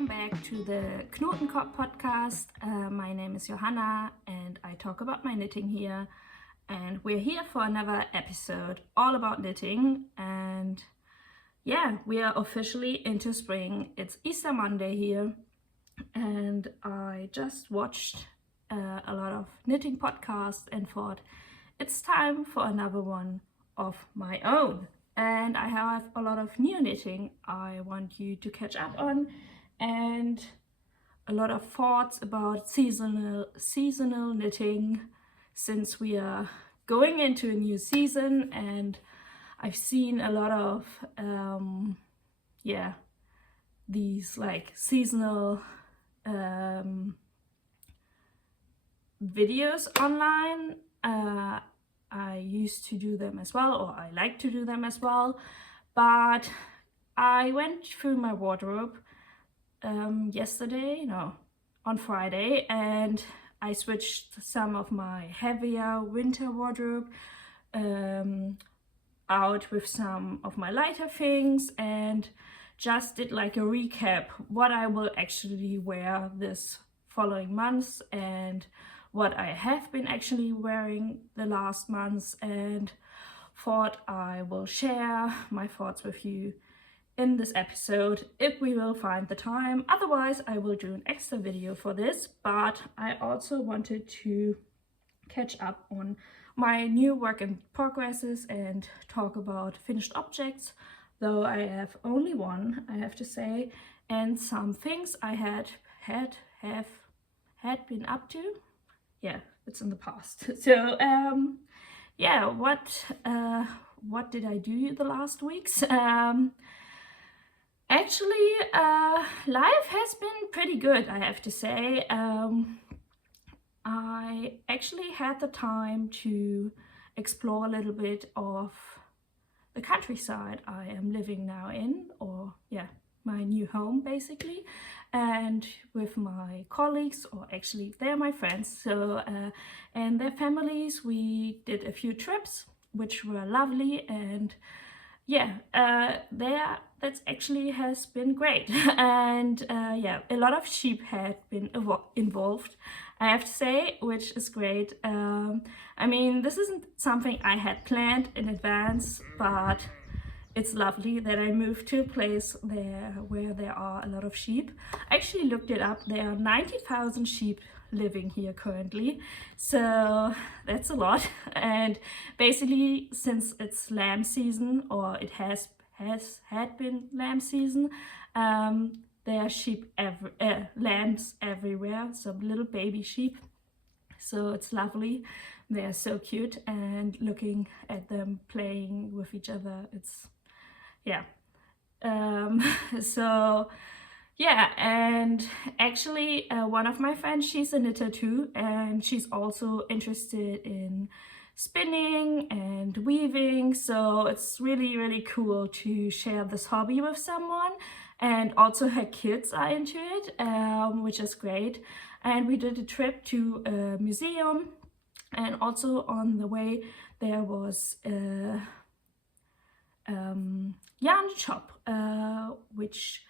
Welcome back to the Knotenkopp podcast. My name is Johanna and I talk about my knitting here. And we're here for another episode all about knitting. And yeah, we are officially into spring. It's Easter Monday here. And I just watched a lot of knitting podcasts and thought it's time for another one of my own. And I have a lot of new knitting I want you to catch up on, and a lot of thoughts about seasonal knitting, since we are going into a new season. And I've seen a lot of these like seasonal videos online. I used to do them as well, or I like to do them as well, but I went through my wardrobe on Friday, and I switched some of my heavier winter wardrobe out with some of my lighter things, and just did like a recap what I will actually wear this following months and what I have been actually wearing the last months, and thought I will share my thoughts with you in this episode if we will find the time. Otherwise I will do an extra video for this, but I also wanted to catch up on my new work in progresses and talk about finished objects, though I have only one, I have to say, and some things I had been up to. Yeah, it's in the past. So what did I do the last weeks? Actually, life has been pretty good, I have to say. I actually had the time to explore a little bit of the countryside I am living now in, or my new home basically, and with my colleagues, or actually they're my friends, so and their families. We did a few trips which were lovely, and that actually has been great. And a lot of sheep had been involved, I have to say, which is great. I mean, this isn't something I had planned in advance, but it's lovely that I moved to a place where there are a lot of sheep. I actually looked it up. There are 90,000 sheep living here currently, so that's a lot. And basically, since it's lamb season, or it had been lamb season, there are lambs everywhere, some little baby sheep. So it's lovely. They're so cute, and looking at them playing with each other, it's and actually one of my friends, she's a knitter too, and she's also interested in spinning and weaving, so it's really cool to share this hobby with someone. And also her kids are into it, which is great. And we did a trip to a museum, and also on the way there was a yarn shop, which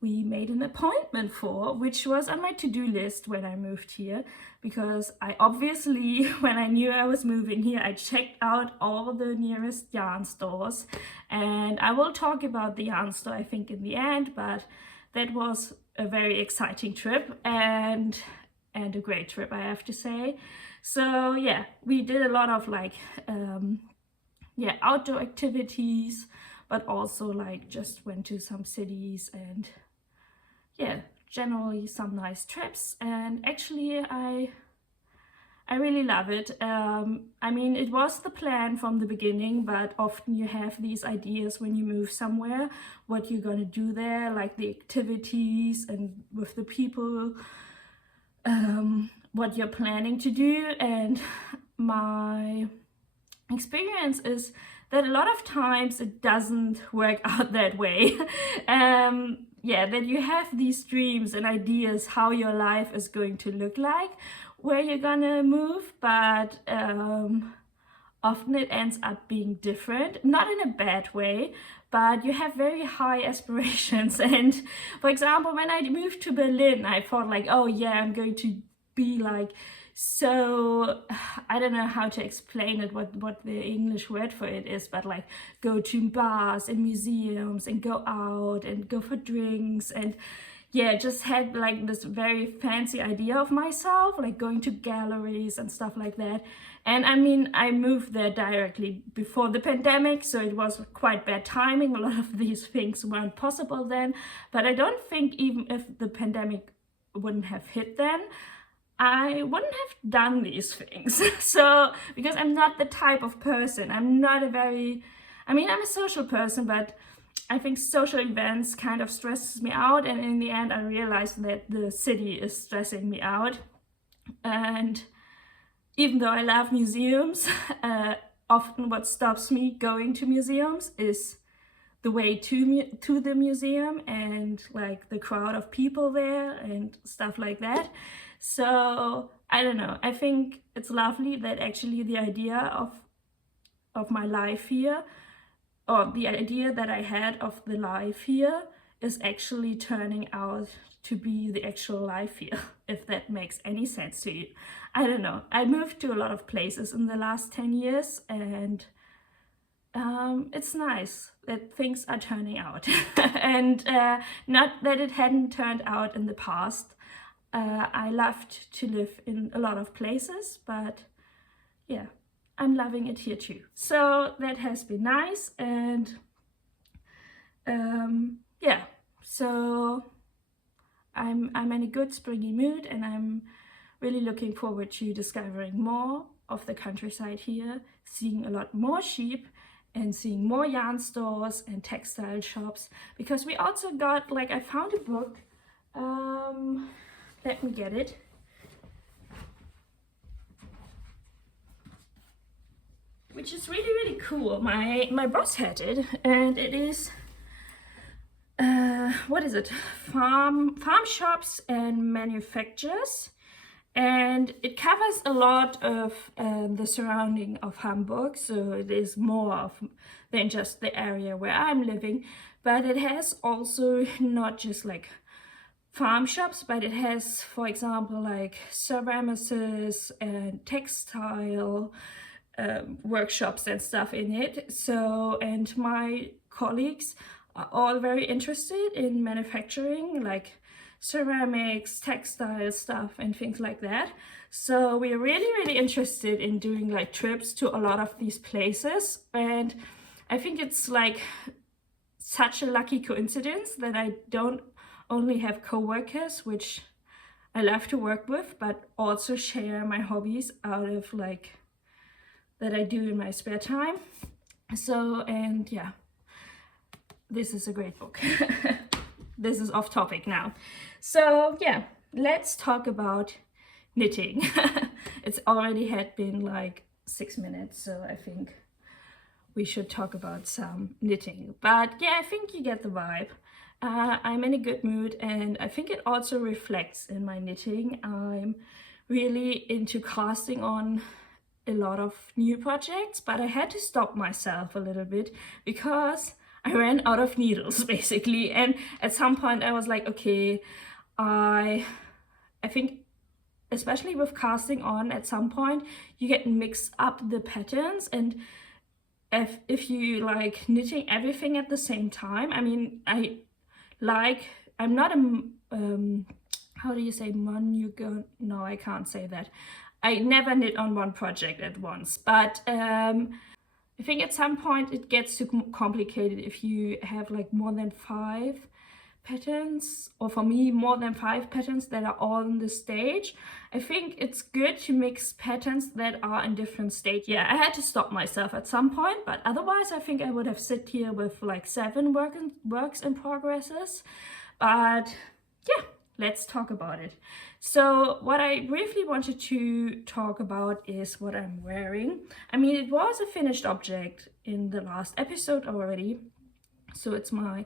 we made an appointment for, which was on my to-do list when I moved here, because I obviously, when I knew I was moving here, I checked out all the nearest yarn stores. And I will talk about the yarn store, I think, in the end, but that was a very exciting trip, and a great trip, I have to say. So yeah, we did a lot of like outdoor activities, but also like just went to some cities, and generally some nice trips. And actually I really love it. I mean, it was the plan from the beginning, but often you have these ideas when you move somewhere, what you're gonna do there, like the activities and with the people, what you're planning to do. And my experience is that a lot of times it doesn't work out that way. That you have these dreams and ideas how your life is going to look like, where you're gonna move, but often it ends up being different, not in a bad way, but you have very high aspirations. And for example, when I moved to Berlin, I thought like, oh yeah, I'm going to be like, so I don't know how to explain it, what the English word for it is, but like go to bars and museums and go out and go for drinks, and yeah, just had like this very fancy idea of myself, like going to galleries and stuff like that. And I mean, I moved there directly before the pandemic, so it was quite bad timing. A lot of these things weren't possible then, but I don't think even if the pandemic wouldn't have hit then, I wouldn't have done these things. So, because I'm not the type of person, I'm not a very, I mean, I'm a social person, but I think social events kind of stresses me out, and in the end I realized that the city is stressing me out. And even though I love museums, often what stops me going to museums is the way to the museum and like the crowd of people there and stuff like that. So I don't know, I think it's lovely that actually the idea of my life here, or the idea that I had of the life here, is actually turning out to be the actual life here, if that makes any sense to you. I don't know. I moved to a lot of places in the last 10 years, and it's nice that things are turning out. And not that it hadn't turned out in the past. I loved to live in a lot of places, but yeah, I'm loving it here too. So that has been nice, and yeah, so I'm in a good springy mood, and I'm really looking forward to discovering more of the countryside here, seeing a lot more sheep and seeing more yarn stores and textile shops, because we also got, like, I found a book, let me get it. Which is really, really cool. My boss had it, and it is, what is it? Farm shops and manufacturers. And it covers a lot of the surrounding of Hamburg, so it is more than just the area where I'm living. But it has also not just like farm shops, but it has, for example, like ceramicists and textile workshops and stuff in it. So, and my colleagues are all very interested in manufacturing, like ceramics, textile stuff and things like that. So we're really, really interested in doing like trips to a lot of these places. And I think it's like such a lucky coincidence that I don't only have co-workers, which I love to work with, but also share my hobbies out of like that I do in my spare time. So, and yeah, this is a great book. This is off topic now. So yeah, let's talk about knitting. It's already had been like 6 minutes, so I think we should talk about some knitting. But yeah, I think you get the vibe. I'm in a good mood, and I think it also reflects in my knitting. I'm really into casting on a lot of new projects, but I had to stop myself a little bit because I ran out of needles basically. And at some point I was like, okay, I think especially with casting on, at some point you get mixed up the patterns, and if you like knitting everything at the same time, I mean, I'm not a how do you say no, I can't say that. I never knit on one project at once, but I think at some point it gets too complicated if you have like more than 5 patterns, or for me more than 5 patterns that are all in the stage. I think it's good to mix patterns that are in different stages. Yeah, I had to stop myself at some point, but otherwise I think I would have sit here with like 7 works in progresses. But yeah, let's talk about it. So what I briefly wanted to talk about is what I'm wearing. I mean, it was a finished object in the last episode already. So it's my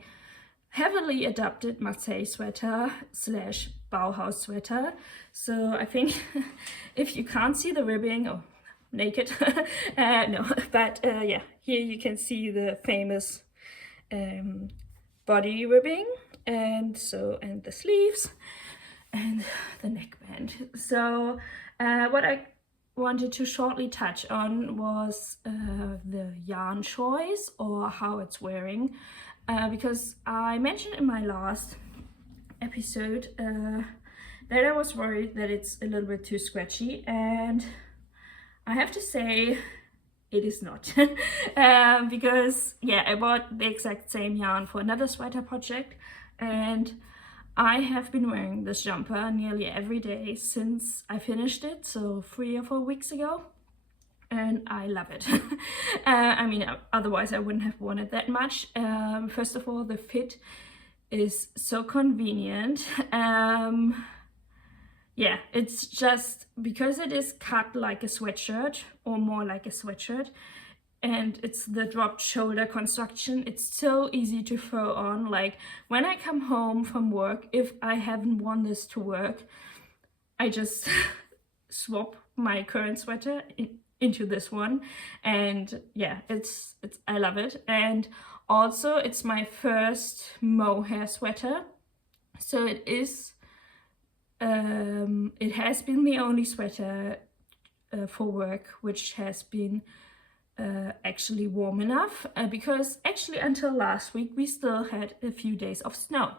heavily adapted Marseille sweater / Bauhaus sweater. So I think if you can't see the ribbing, oh, naked. No, but yeah, here you can see the famous body ribbing, and the sleeves and the neckband. So what I wanted to shortly touch on was the yarn choice, or how it's wearing, because I mentioned in my last episode that I was worried that it's a little bit too scratchy, and I have to say it is not. Because yeah, I bought the exact same yarn for another sweater project, and I have been wearing this jumper nearly every day since I finished it, so 3 or 4 weeks ago, and I love it. I mean, otherwise I wouldn't have worn it that much. First of all, the fit is so convenient. Yeah, it's just because it is cut like a sweatshirt, or more like a sweatshirt, and it's the dropped shoulder construction, it's so easy to throw on. Like when I come home from work, if I haven't worn this to work, I just swap my current sweater into this one, and yeah, it's I love it. And also it's my first mohair sweater, so it is it has been the only sweater for work which has been actually warm enough, because actually until last week we still had a few days of snow.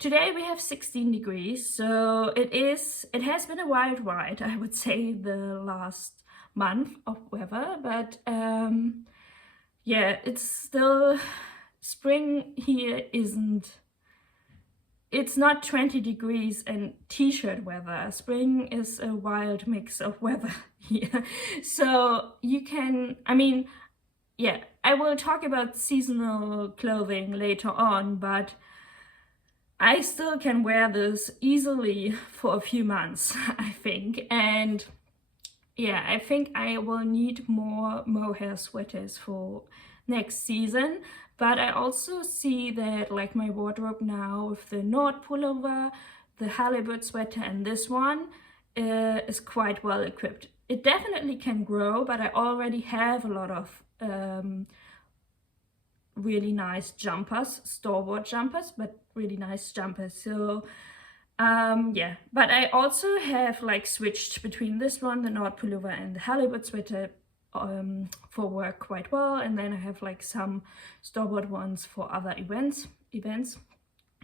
Today we have 16 degrees, so it has been a wild ride, I would say, the last month of weather, but yeah, it's still spring here. It's not 20 degrees and t-shirt weather. Spring is a wild mix of weather here. So you can, I mean, yeah, I will talk about seasonal clothing later on, but I still can wear this easily for a few months, I think. And yeah, I think I will need more mohair sweaters for next season. But I also see that, like, my wardrobe now with the Nord pullover, the halibut sweater, and this one is quite well equipped. It definitely can grow, but I already have a lot of really nice jumpers, store-bought jumpers, but really nice jumpers. So yeah, but I also have like switched between this one, the Nord pullover, and the halibut sweater for work quite well, and then I have like some store-bought ones for other events.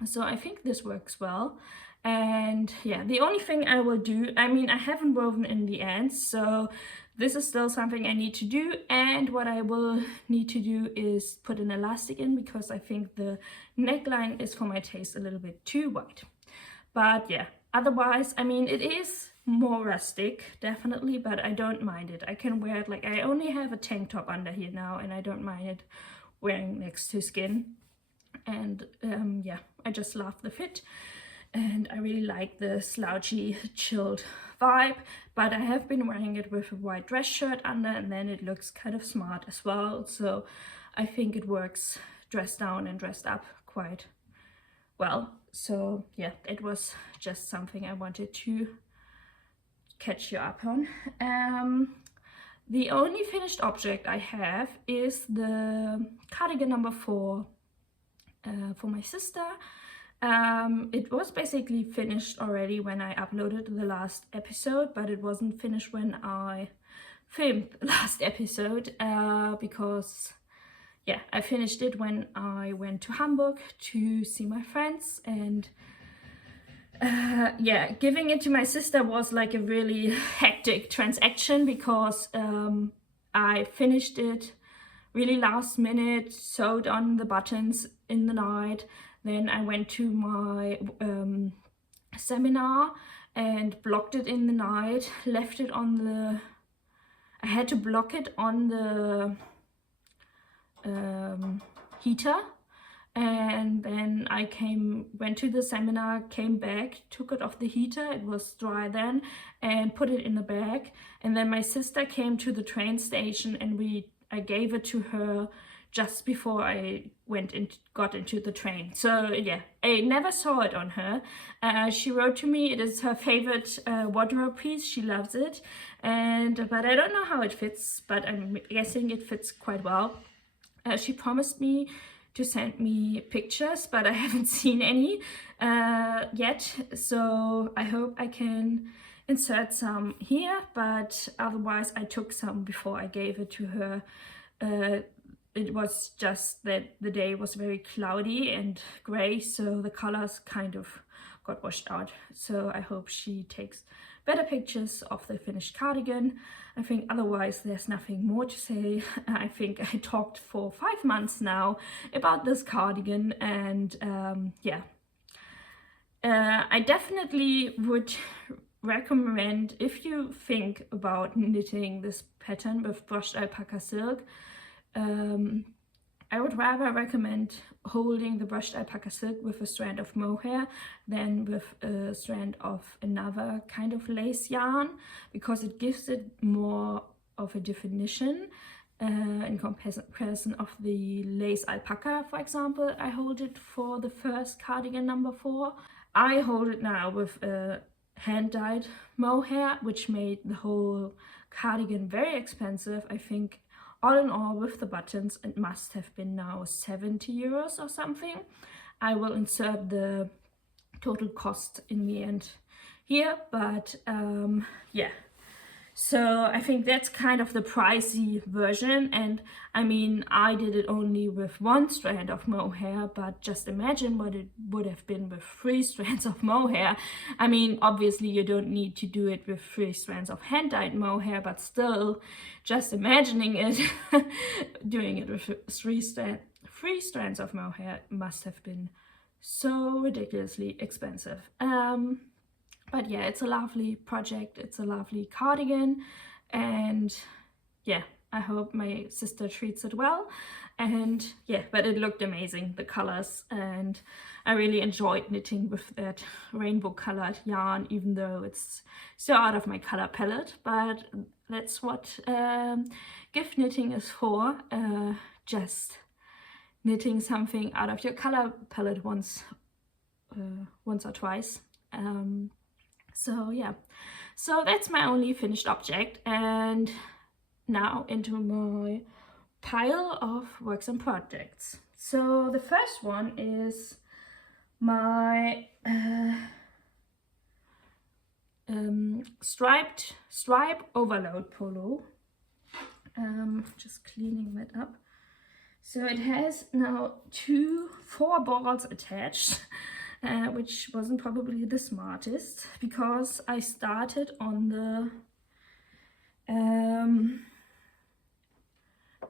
So I think this works well. And yeah, the only thing I will do, I mean, I haven't woven in the ends, so this is still something I need to do. And what I will need to do is put an elastic in, because I think the neckline is for my taste a little bit too wide. But yeah, otherwise, I mean, it is more rustic, definitely, but I don't mind it. I can wear it, like, I only have a tank top under here now, and I don't mind it wearing next to skin. And yeah, I just love the fit, and I really like the slouchy, chilled vibe. But I have been wearing it with a white dress shirt under, and then it looks kind of smart as well. So I think it works dressed down and dressed up quite well. So yeah, it was just something I wanted to catch you up on. The only finished object I have is the cardigan number 4 for my sister. It was basically finished already when I uploaded the last episode, but it wasn't finished when I filmed the last episode, because yeah, I finished it when I went to Hamburg to see my friends. And yeah, giving it to my sister was like a really hectic transaction, because I finished it really last minute, sewed on the buttons in the night. Then I went to my seminar and blocked it in the night, left it on the, I had to block it on the heater. And then I went to the seminar, came back, took it off the heater, it was dry then, and put it in a bag. And then my sister came to the train station, and I gave it to her just before I got into the train. So yeah, I never saw it on her. She wrote to me it is her favorite wardrobe piece. She loves it, but I don't know how it fits, but I'm guessing it fits quite well. She promised me to send me pictures, but I haven't seen any yet, so I hope I can insert some here, but otherwise I took some before I gave it to her. It was just that the day was very cloudy and grey, so the colors kind of got washed out. So I hope she takes better pictures of the finished cardigan. I think otherwise there's nothing more to say. I think I talked for 5 months now about this cardigan, and yeah. I definitely would recommend, if you think about knitting this pattern with brushed alpaca silk, I would rather recommend holding the brushed alpaca silk with a strand of mohair than with a strand of another kind of lace yarn, because it gives it more of a definition in comparison of the lace alpaca, for example. I hold it for the first cardigan number 4. I hold it now with a hand-dyed mohair, which made the whole cardigan very expensive. I think all in all, with the buttons, it must have been now 70 euros or something. I will insert the total cost in the end here, but yeah. So I think that's kind of the pricey version, and I mean, I did it only with 1 strand of mohair, but just imagine what it would have been with 3 strands of mohair. I mean, obviously you don't need to do it with 3 strands of hand-dyed mohair, but still, just imagining it, doing it with 3 strands of mohair must have been so ridiculously expensive. But yeah, it's a lovely project, it's a lovely cardigan, and yeah, I hope my sister treats it well. And yeah, but it looked amazing, the colors, and I really enjoyed knitting with that rainbow colored yarn, even though it's so out of my color palette. But that's what gift knitting is for, just knitting something out of your color palette once or twice. So yeah, so that's my only finished object, and now into my pile of works and projects. So the first one is my stripe overload polo. Just cleaning that up. So it has now 4 balls attached. Which wasn't probably the smartest, because I started on the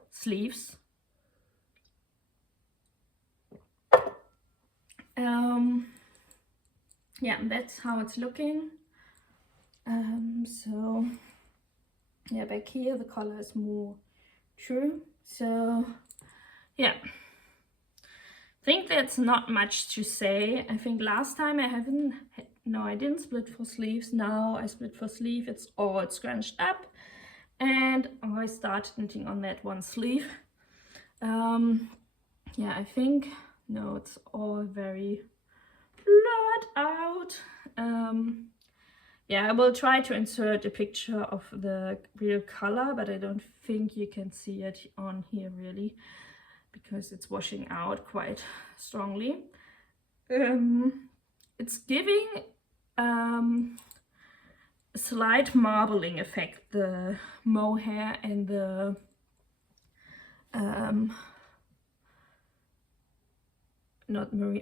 sleeves. Yeah, that's how it's looking. So yeah, back here the color is more true. So yeah. I think that's not much to say. I think last time I didn't split for sleeves. Now I split for sleeve. It's all scrunched up, and I started knitting on that 1 sleeve. Yeah, I think, no, it's all very blurred out. Yeah, I will try to insert a picture of the real color, but I don't think you can see it on here really, because it's washing out quite strongly. It's giving a slight marbling effect, the mohair and the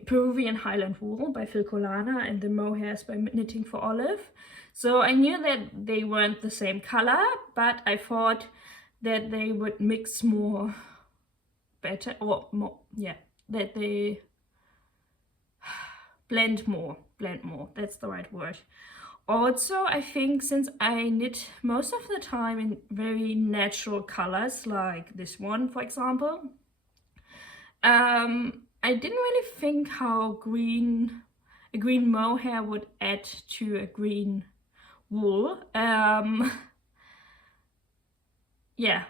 Peruvian Highland wool by Filcolana, and the mohairs by Knitting for Olive. So I knew that they weren't the same color, but I thought that they would mix more better, or more, yeah, that they blend more, that's the right word. Also, I think since I knit most of the time in very natural colors, like this one for example, I didn't really think how a green mohair would add to a green wool. yeah,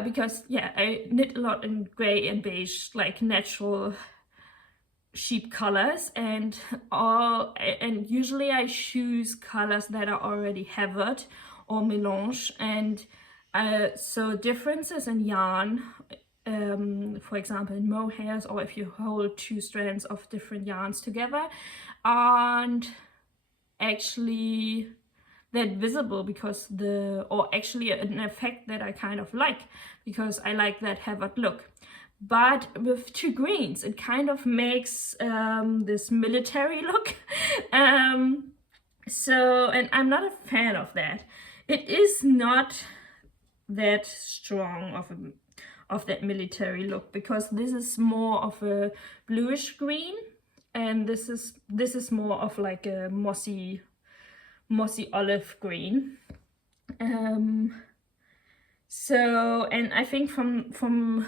because yeah, I knit a lot in gray and beige, like natural sheep colors, and usually I choose colors that are already heathered or melange, and so differences in yarn, for example in mohairs, or if you hold two strands of different yarns together, aren't actually that visible, because or actually an effect that I kind of like, because I like that heathered look. But with two greens, it kind of makes this military look. So, and I'm not a fan of that. It is not that strong of that military look, because this is more of a bluish green, and this is more of like a mossy olive green. So, and I think from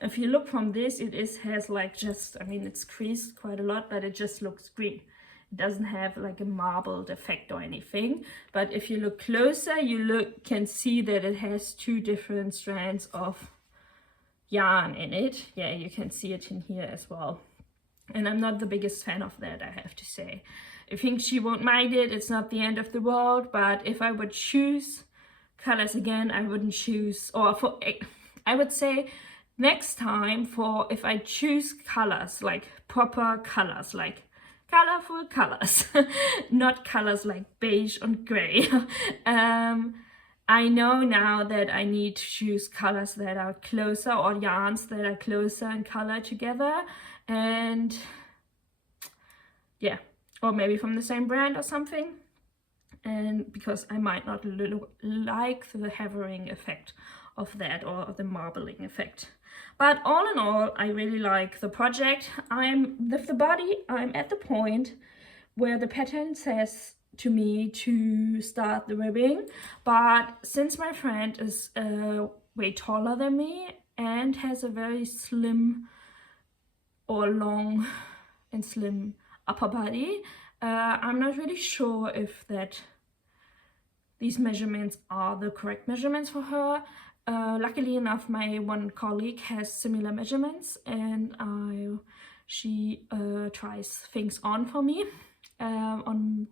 if you look from this, has like just, I mean, it's creased quite a lot, but it just looks green. It doesn't have like a marbled effect or anything. But if you look closer, you can see that it has two different strands of yarn in it. Yeah, you can see it in here as well. And I'm not the biggest fan of that, I have to say. I think she won't mind it. It's not the end of the world. But if I would choose colors again, I wouldn't choose, or I would say, next time, if I choose colors, like proper colors, like colorful colors, not colors like beige and gray. I know now that I need to choose colors that are closer, or yarns that are closer in color together, and yeah, or maybe from the same brand or something. And because I might not like the heathering effect of that, or the marbling effect. But all in all, I really like the project. With the body, I'm at the point where the pattern says to me to start the ribbing. But since my friend is way taller than me and has a very slim or long and slim upper body, I'm not really sure if these measurements are the correct measurements for her. Luckily enough, my one colleague has similar measurements, and she tries things on for me on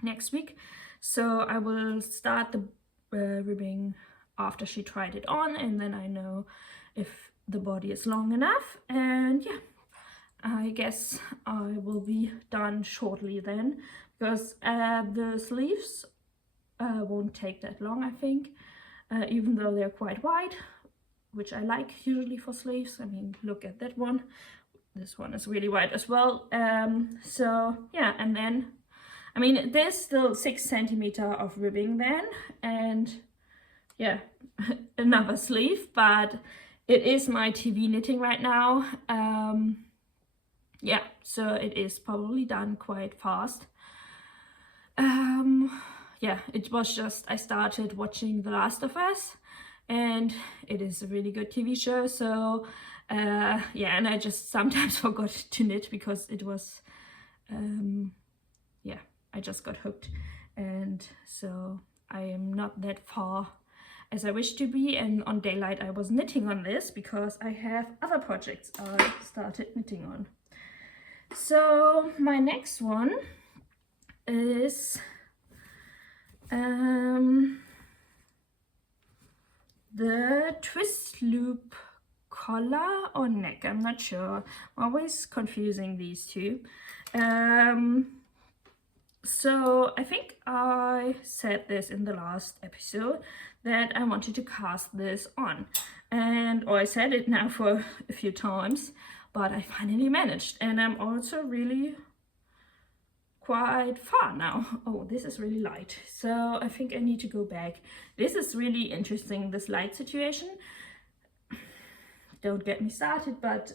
next week. So I will start the ribbing after she tried it on, and then I know if the body is long enough. And yeah, I guess I will be done shortly then, because the sleeves won't take that long, I think. Even though they're quite wide, which I like usually for sleeves. I mean, look at that one. This one is really wide as well. So yeah, and then, I mean, there's still 6 centimeters of ribbing then, and yeah, another sleeve, but it is my TV knitting right now. Yeah, so it is probably done quite fast. Yeah, it was just, I started watching The Last of Us, and it is a really good TV show. So yeah, and I just sometimes forgot to knit, because it was yeah, I just got hooked, and so I am not that far as I wish to be. And on daylight I was knitting on this because I have other projects I started knitting on. So my next one is the twist loop collar or neck. I'm not sure. I'm always confusing these two. So I think I said this in the last episode that I wanted to cast this on, or I said it now for a few times, but I finally managed, and I'm also really quite far now. Oh, this is really light, so I think I need to go back. This is really interesting, this light situation. Don't get me started, but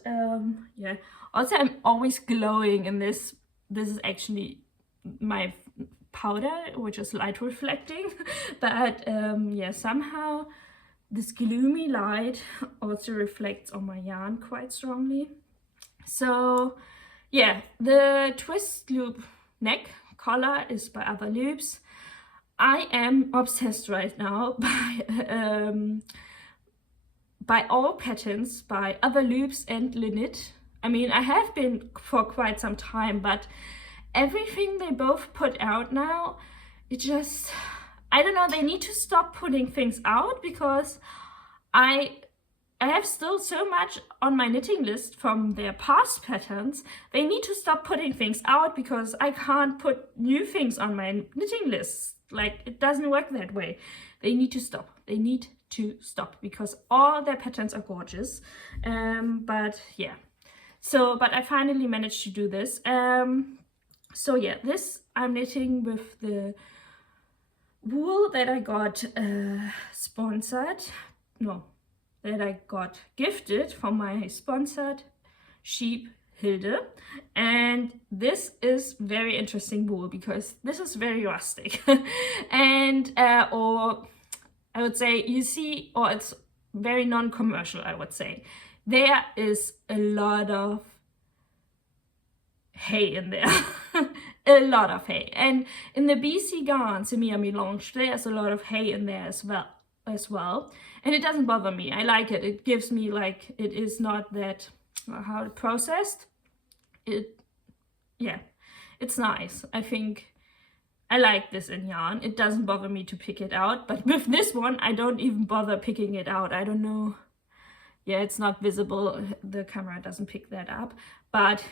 yeah. Also, I'm always glowing in this. This is actually my powder, which is light reflecting, but yeah, somehow this gloomy light also reflects on my yarn quite strongly. So yeah, the twist loop neck collar is by Otherloops. I am obsessed right now by all patterns, by otherloops and LeKnit. I mean, I have been for quite some time, but everything they both put out now, it just, I don't know, they need to stop putting things out, because I have still so much on my knitting list from their past patterns. They need to stop putting things out, because I can't put new things on my knitting list. Like, it doesn't work that way. They need to stop. They need to stop, because all their patterns are gorgeous. But yeah, so, but I finally managed to do this. So yeah, this I'm knitting with the wool that I got sponsored. No, that I got gifted from my sponsored sheep Hilde. And this is very interesting wool, because this is very rustic. And or I would say, you see, or it's very non-commercial, I would say. There is a lot of hay in there. A lot of hay. And in the BC Garn Semia Melange, there's a lot of hay in there as well. And it doesn't bother me. I like it. It gives me, like, it is not that how processed. Yeah, it's nice. I think I like this in yarn. It doesn't bother me to pick it out, but with this one I don't even bother picking it out. I don't know. Yeah, it's not visible. The camera doesn't pick that up. But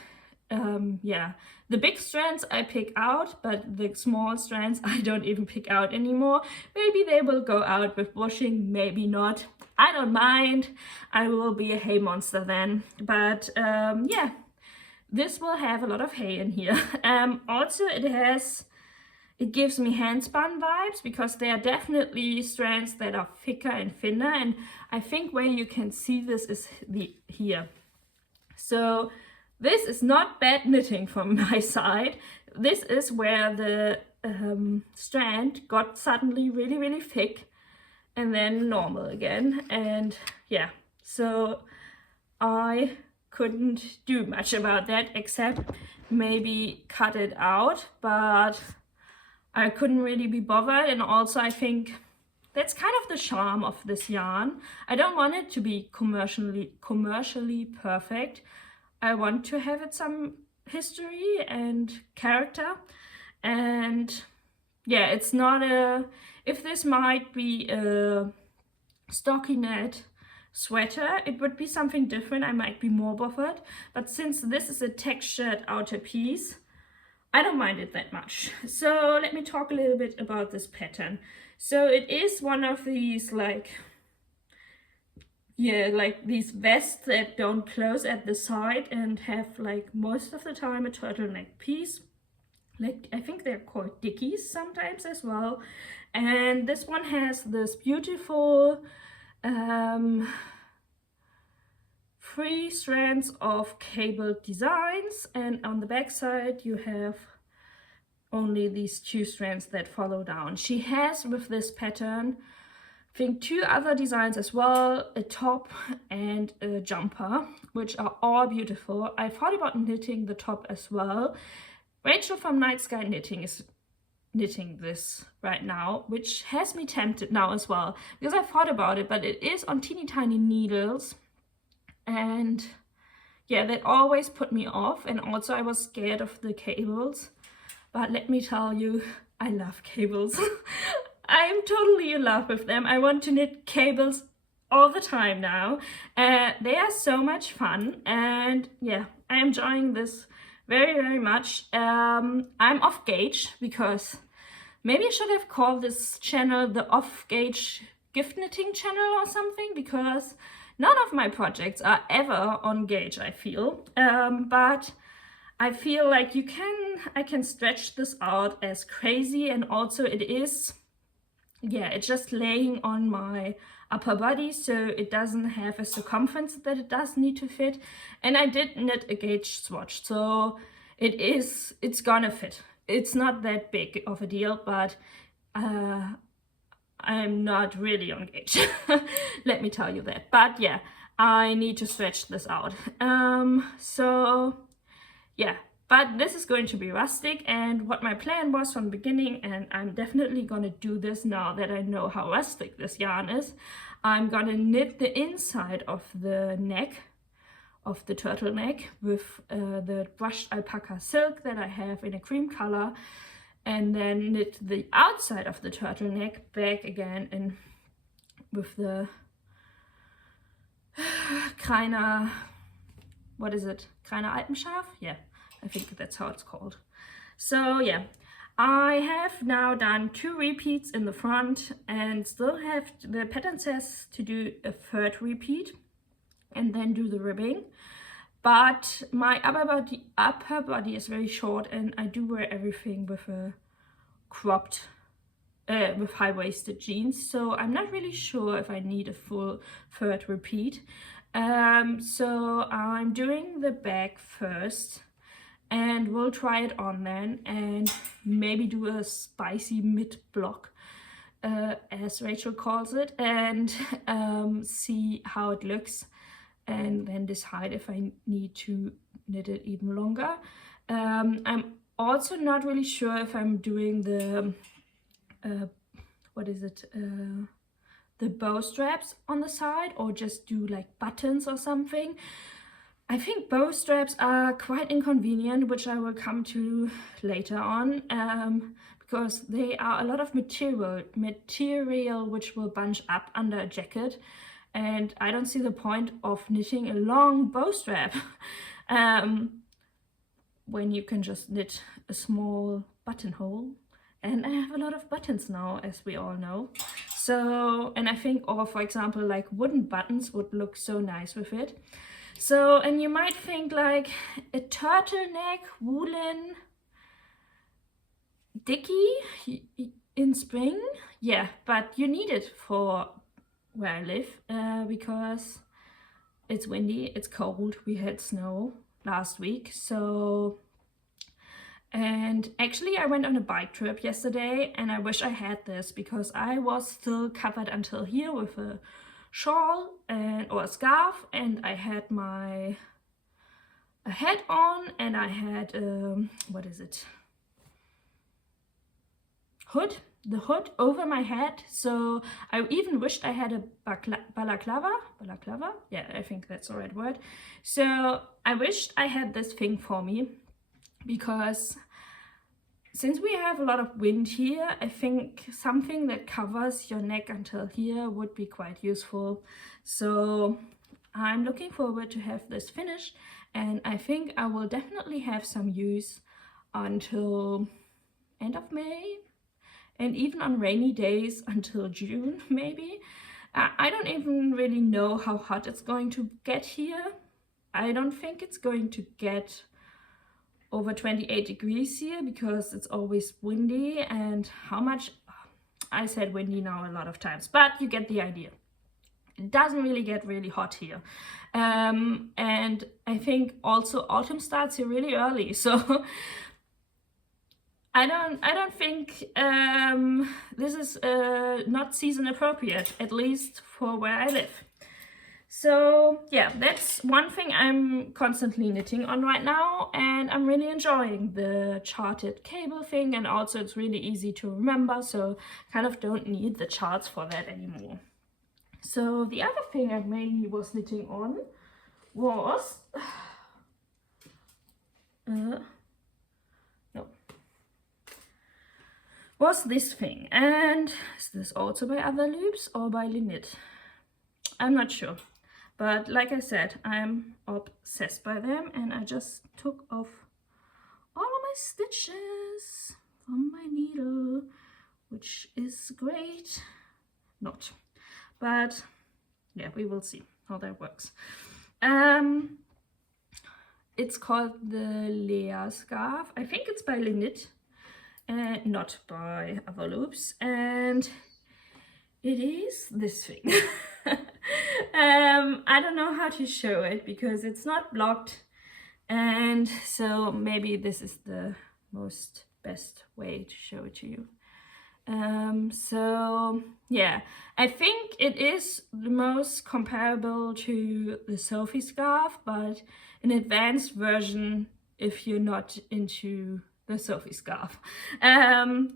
yeah, the big strands I pick out, but the small strands I don't even pick out anymore. Maybe they will go out with washing, maybe not. I don't mind. I will be a hay monster then. But yeah, this will have a lot of hay in here. Also, it gives me handspun vibes, because there are definitely strands that are thicker and thinner, and I think where you can see this is here. So this is not bad knitting from my side. This is where the strand got suddenly really, really thick and then normal again. And yeah, so I couldn't do much about that except maybe cut it out, but I couldn't really be bothered. And also I think that's kind of the charm of this yarn. I don't want it to be commercially perfect. I want to have it some history and character. And yeah, it's not a, if this might be a stockinette sweater, it would be something different. I might be more bothered, but since this is a textured outer piece, I don't mind it that much. So let me talk a little bit about this pattern. So it is one of these, like, yeah, like these vests that don't close at the side and have, like, most of the time a turtleneck piece. Like, I think they're called dickies sometimes as well. And this one has this beautiful 3 strands of cabled designs, and on the back side you have only these 2 strands that follow down. She has with this pattern, I think, 2 other designs as well, a top and a jumper, which are all beautiful. I thought about knitting the top as well. Rachel from Night Sky Knitting is knitting this right now, which has me tempted now as well, because I thought about it, but it is on teeny tiny needles, and yeah, that always put me off. And also I was scared of the cables, but let me tell you, I love cables. I'm totally in love with them. I want to knit cables all the time now. They are so much fun, and yeah, I'm enjoying this very, very much. I'm off gauge, because maybe I should have called this channel the off gauge gift knitting channel or something, because none of my projects are ever on gauge, I feel. But I feel like I can stretch this out as crazy, and also it is, yeah, it's just laying on my upper body, so it doesn't have a circumference that it does need to fit. And I did knit a gauge swatch, so it's gonna fit. It's not that big of a deal, but I'm not really on gauge. Let me tell you that. But yeah, I need to stretch this out. So yeah, But this is going to be rustic, and what my plan was from the beginning, and I'm definitely going to do this now that I know how rustic this yarn is, I'm going to knit the inside of the neck of the turtleneck with the brushed alpaca silk that I have in a cream color, and then knit the outside of the turtleneck back again in with the Kranker, what is it? Kranker Yeah, I think that's how it's called. So yeah, I have now done 2 repeats in the front and still have, the pattern says to do a 3rd repeat and then do the ribbing. But my upper body is very short, and I do wear everything with a cropped, with high-waisted jeans. So I'm not really sure if I need a full 3rd repeat. So I'm doing the back first, and we'll try it on then, and maybe do a spicy mid-block, as Rachel calls it, and see how it looks, and then decide if I need to knit it even longer. I'm also not really sure if I'm doing the what is it, the bow straps on the side, or just do like buttons or something. I think bow straps are quite inconvenient, which I will come to later on, because they are a lot of material which will bunch up under a jacket, and I don't see the point of knitting a long bow strap when you can just knit a small buttonhole. And I have a lot of buttons now, as we all know. So, and I think, or for example, like wooden buttons would look so nice with it. So, and you might think like a turtleneck woolen dickie in spring. Yeah, but you need it for where I live, because it's windy, it's cold, we had snow last week. So, and actually I went on a bike trip yesterday, and I wish I had this, because I was still covered until here with a shawl or a scarf, and I had a hat on, and I had what is it, hood, the hood over my head. So I even wished I had a balaclava, yeah, I think that's the right word. So I wished I had this thing for me, because since we have a lot of wind here, I think something that covers your neck until here would be quite useful. So I'm looking forward to have this finished, and I think I will definitely have some use until end of May, and even on rainy days until June maybe. I don't even really know how hot it's going to get here. I don't think it's going to get over 28 degrees here, because it's always windy. And how much, I said windy now a lot of times, but you get the idea. It doesn't really get really hot here. And I think also autumn starts here really early, so I don't think this is not season appropriate, at least for where I live. So yeah, that's one thing I'm constantly knitting on right now, and I'm really enjoying the charted cable thing, and also it's really easy to remember, so kind of don't need the charts for that anymore. So the other thing I mainly was knitting on was was this thing, and is this also by Otherloops or by LeKnit? I'm not sure. But like I said, I'm obsessed by them, and I just took off all of my stitches from my needle, which is great. Not. But yeah, we will see how that works. It's called the Lea Scarf. I think it's by LeKnit, and not by Otherloops. And it is this thing. I don't know how to show it because it's not blocked, and so maybe this is the best way to show it to you. So yeah, I think it is the most comparable to the Sophie scarf, but an advanced version if you're not into the Sophie scarf.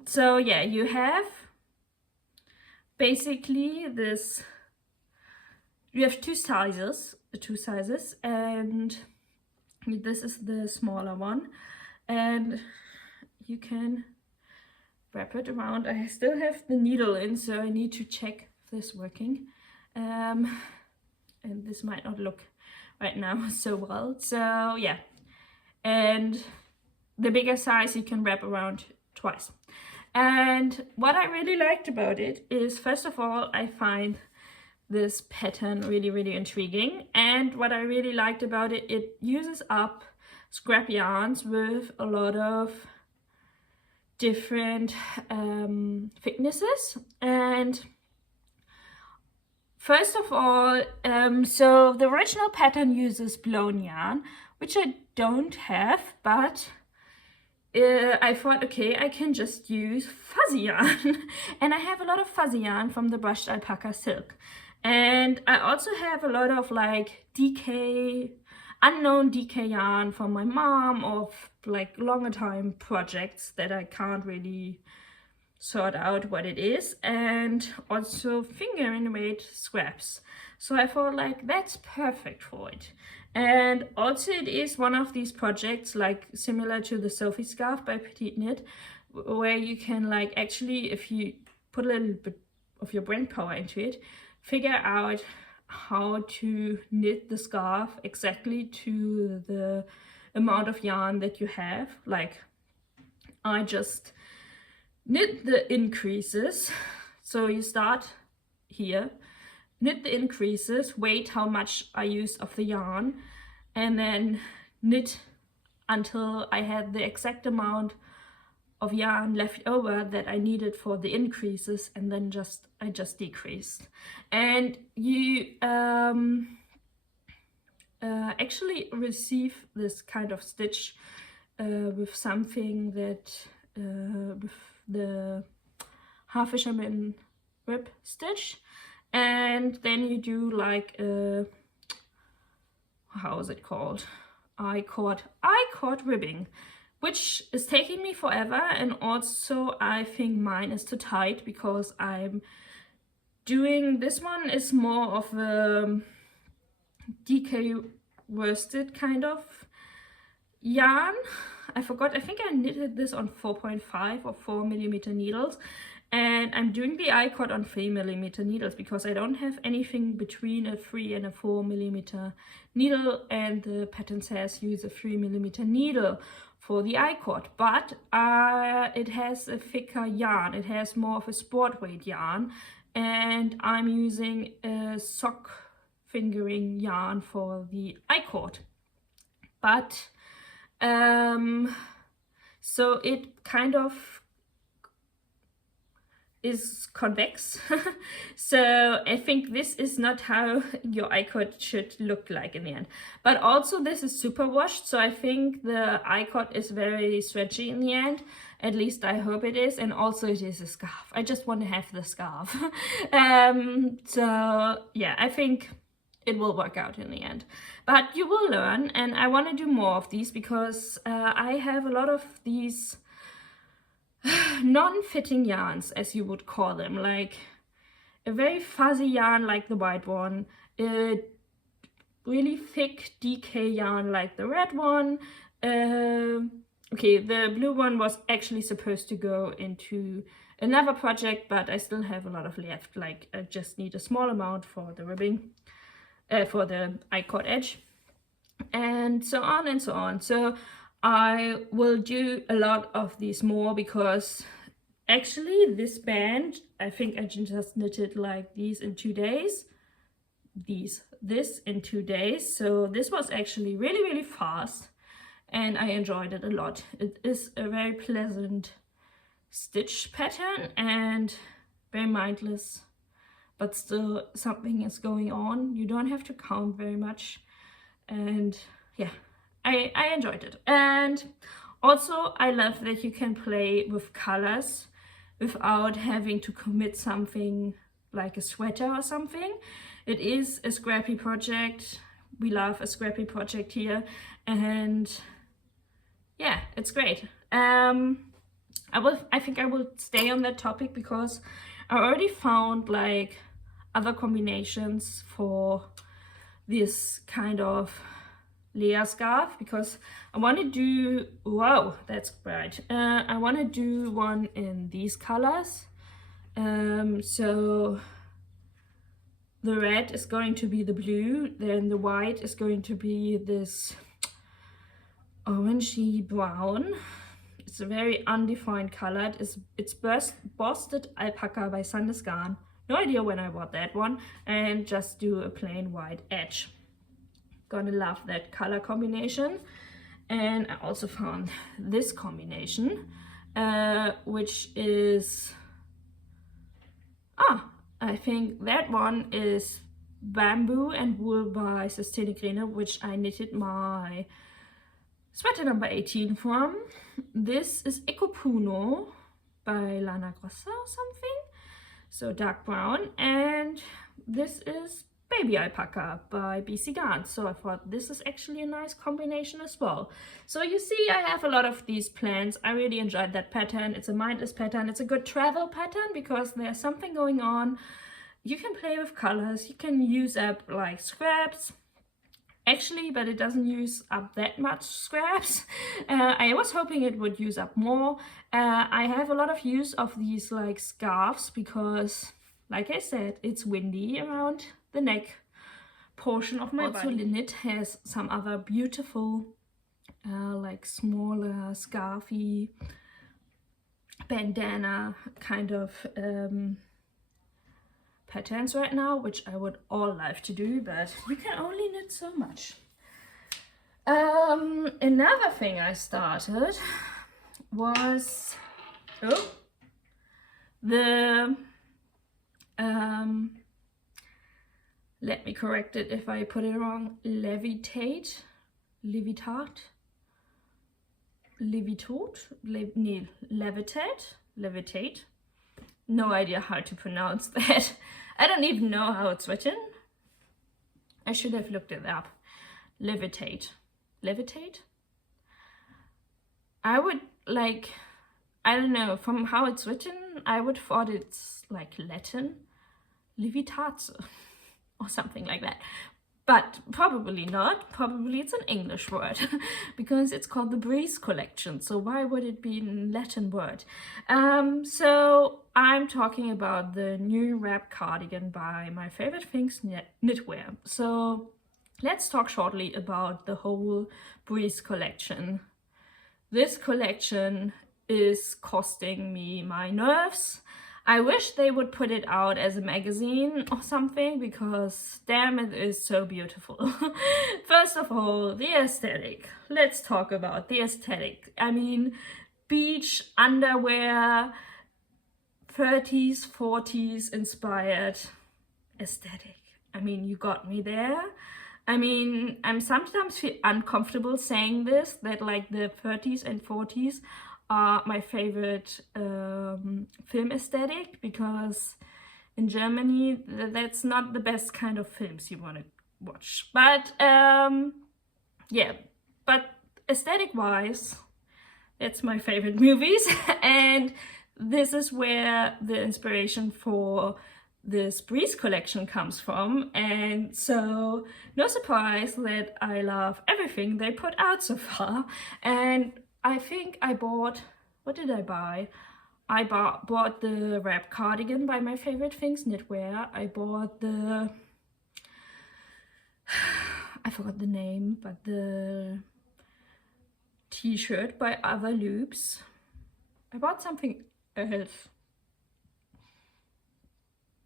So yeah, you have basically this, you have two sizes, and this is the smaller one, and you can wrap it around. I still have the needle in, so I need to check if this is working. And this might not look right now so well. So yeah, and the bigger size you can wrap around twice. And what I really liked about it is, first of all, I find this pattern really intriguing, and what I really liked about it, it uses up scrap yarns with a lot of different thicknesses. And first of all, so the original pattern uses blown yarn, which I don't have, but I thought, okay, I can just use fuzzy yarn. And I have a lot of fuzzy yarn from the Brushed Alpakka Silk. And I also have a lot of like unknown DK yarn from my mom, of like longer time projects that I can't really sort out what it is, and also fingering weight scraps. So I thought like that's perfect for it. And also it is one of these projects like similar to the Sophie scarf by Petite Knit, where you can like actually, if you put a little bit of your brain power into it, figure out how to knit the scarf exactly to the amount of yarn that you have. Like I just knit the increases, so you start here, knit the increases, wait how much I used of the yarn, and then knit until I had the exact amount of yarn left over that I needed for the increases, and then I just decreased. And you actually receive this kind of stitch with something that with the half fisherman rib stitch, and then you do like a, how is it called, I-cord ribbing, which is taking me forever. And also I think mine is too tight, because I'm doing, this one is more of a DK worsted kind of yarn. I forgot, I think I knitted this on 4.5 or 4mm needles, and I'm doing the I-cord on 3mm needles because I don't have anything between a 3 and a 4mm needle, and the pattern says use a 3mm needle for the I-cord, but it has a thicker yarn, it has more of a sport weight yarn, and I'm using a sock fingering yarn for the I-cord. But so it kind of is convex. So I think this is not how your I-cord should look like in the end. But also this is super washed, so I think the I-cord is very stretchy in the end. At least I hope it is. And also it is a scarf. I just want to have the scarf. So yeah, I think it will work out in the end. But you will learn, and I want to do more of these because I have a lot of these non-fitting yarns, as you would call them, like a very fuzzy yarn like the white one, a really thick DK yarn like the red one. Okay, the blue one was actually supposed to go into another project, but I still have a lot of left. Like I just need a small amount for the ribbing, for the I-cord edge, and so on and so on. So I will do a lot of these more, because actually this band, I think I just knitted like these in 2 days, this in 2 days. So this was actually really fast, and I enjoyed it a lot. It is a very pleasant stitch pattern and very mindless, but still something is going on. You don't have to count very much, and yeah, I enjoyed it. And also I love that you can play with colors without having to commit something like a sweater or something. It is a scrappy project. We love a scrappy project here, and yeah, it's great. I think I will stay on that topic because I already found like other combinations for this kind of Lea scarf, because I want to do, wow, that's bright. I want to do one in these colors. So the red is going to be the blue, then the white is going to be this orangey brown. It's a very undefined color. It's Brushed Alpakka by Sandesgarn. No idea when I bought that one. And just do a plain white edge. Gonna love that color combination. And I also found this combination, which is, I think that one is Bamboo and Wool by Uldspinderi Græsgarn, which I knitted my sweater number 18 from. This is Ecopuno by Lana Grossa or something, so dark brown, and this is Baby Alpaca by BC Garn. So I thought this is actually a nice combination as well. So you see, I have a lot of these plans. I really enjoyed that pattern. It's a mindless pattern. It's a good travel pattern because there's something going on. You can play with colors. You can use up like scraps. Actually, but it doesn't use up that much scraps. I was hoping it would use up more. I have a lot of use of these like scarves because, like I said, it's windy around the neck portion of my body. LeKnit has some other beautiful like smaller scarfy bandana kind of patterns right now, which I would all love to do, but you can only knit so much. Another thing I started was the let me correct it if I put it wrong. Levitate. No idea how to pronounce that. I don't even know how it's written. I should have looked it up. Levitate. I would like, I don't know, from how it's written, I would thought it's like Latin. Levitate or something like that. But probably not. Probably it's an English word because it's called the Breeze collection. So why would it be a Latin word? So I'm talking about the new wrap cardigan by My Favorite Things Knitwear. So let's talk shortly about the whole Breeze collection. This collection is costing me my nerves. I wish they would put it out as a magazine or something because damn, it is so beautiful. First of all, the aesthetic. Let's talk about the aesthetic. I mean, beach underwear, 30s, 40s inspired aesthetic. I mean, you got me there. I mean, I'm sometimes feel uncomfortable saying this, that like the 30s and 40s are my favorite film aesthetic, because in Germany that's not the best kind of films you want to watch. But yeah, but aesthetic wise, it's my favorite movies and this is where the inspiration for this Breeze collection comes from. And so no surprise that I love everything they put out so far. And I think I bought, what did I buy? I bought the wrap cardigan by My Favorite Things Knitwear. I bought the, I forgot the name, but the t-shirt by Otherloops. I bought something else.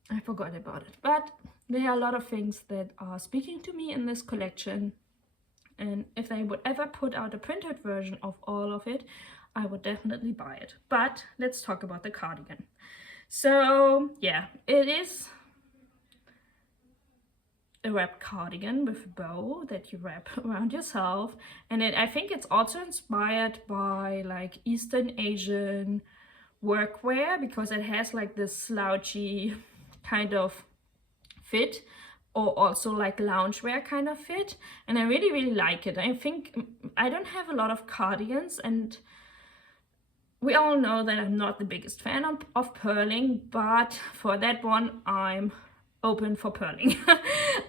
I forgot about it. But there are a lot of things that are speaking to me in this collection. And if they would ever put out a printed version of all of it, I would definitely buy it. But let's talk about the cardigan. So yeah, it is a wrap cardigan with a bow that you wrap around yourself. And I think it's also inspired by like Eastern Asian workwear because it has like this slouchy kind of fit. or also like loungewear kind of fit, and I really like it. I think I don't have a lot of cardigans, and we all know that I'm not the biggest fan of purling, but for that one I'm open for purling.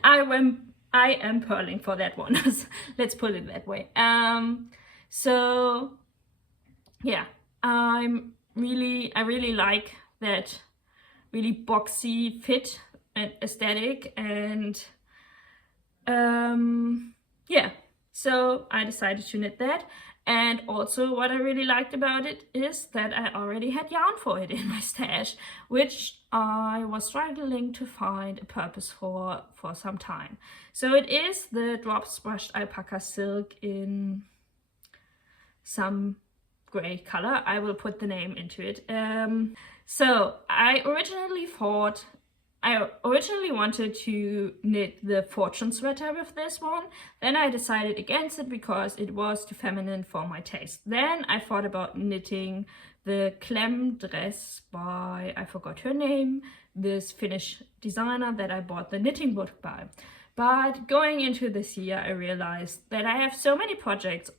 I am purling for that one. Let's put it that way. So yeah, I really like that really boxy fit and aesthetic, and yeah, so I decided to knit that. And also what I really liked about it is that I already had yarn for it in my stash, which I was struggling to find a purpose for some time. So it is the Drops Brushed Alpakka Silk in some gray color. I will put the name into it. So I originally wanted to knit the fortune sweater with this one. Then I decided against it because it was too feminine for my taste. Then I thought about knitting the Clem dress by, I forgot her name, this Finnish designer that I bought the knitting book by. But going into this year, I realized that I have so many projects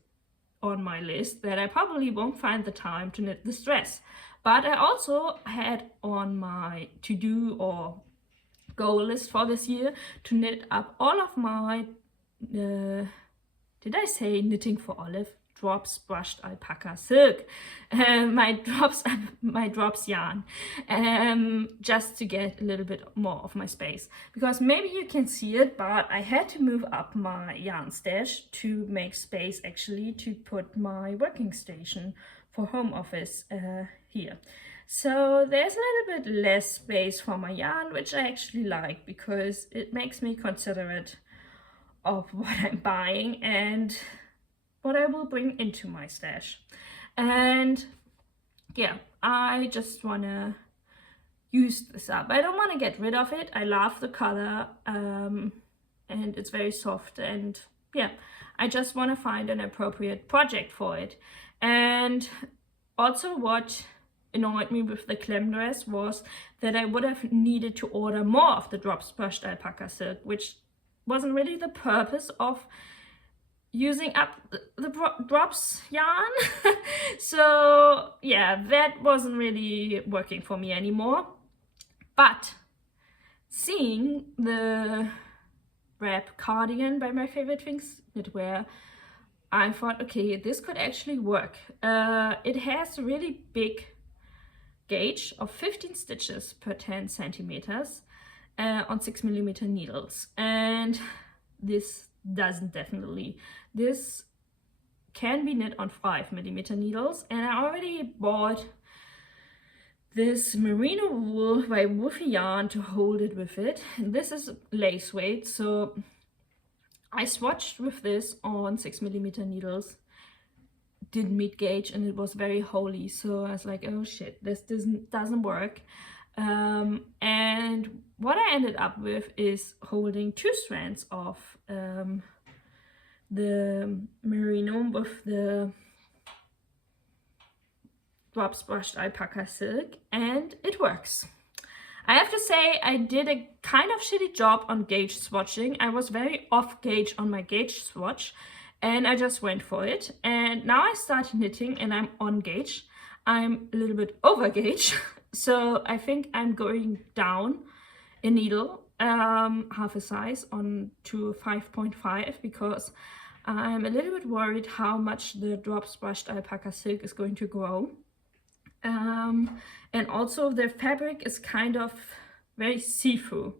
on my list that I probably won't find the time to knit this dress. But I also had on my to-do or goal list for this year to knit up all of my, did I say knitting for olive? Drops Brushed Alpakka Silk, my drops yarn, just to get a little bit more of my space. Because maybe you can see it, but I had to move up my yarn stash to make space actually to put my working station for home office here. So there's a little bit less space for my yarn, which I actually like because it makes me considerate of what I'm buying and what I will bring into my stash. And yeah, I just want to use this up. I don't want to get rid of it. I love the color, and it's very soft, and yeah, I just want to find an appropriate project for it. And also what annoyed me with the Clem dress was that I would have needed to order more of the Drops Brushed Alpakka Silk, which wasn't really the purpose of using up the drops yarn. So yeah, that wasn't really working for me anymore. But seeing the wrap cardigan by My Favorite Things Knitwear, I thought, okay, this could actually work. It has a really big gauge of 15 stitches per 10 centimeters on 6mm needles, and this doesn't definitely. This can be knit on 5mm needles, and I already bought this merino wool by Woolfieyarn to hold it with it. And this is lace weight, so I swatched with this on 6mm needles, didn't meet gauge, and it was very holey, so I was like, oh shit, this doesn't work. And what I ended up with is holding 2 strands of the merino with the Drops Brushed Alpakka Silk, and it works. I have to say I did a kind of shitty job on gauge swatching. I was very off gauge on my gauge swatch, and I just went for it. And now I started knitting and I'm on gauge. I'm a little bit over gauge, so I think I'm going down a needle, half a size, on to 5.5, because I'm a little bit worried how much the Drops Brushed Alpakka Silk is going to grow. And also the fabric is kind of very see-through,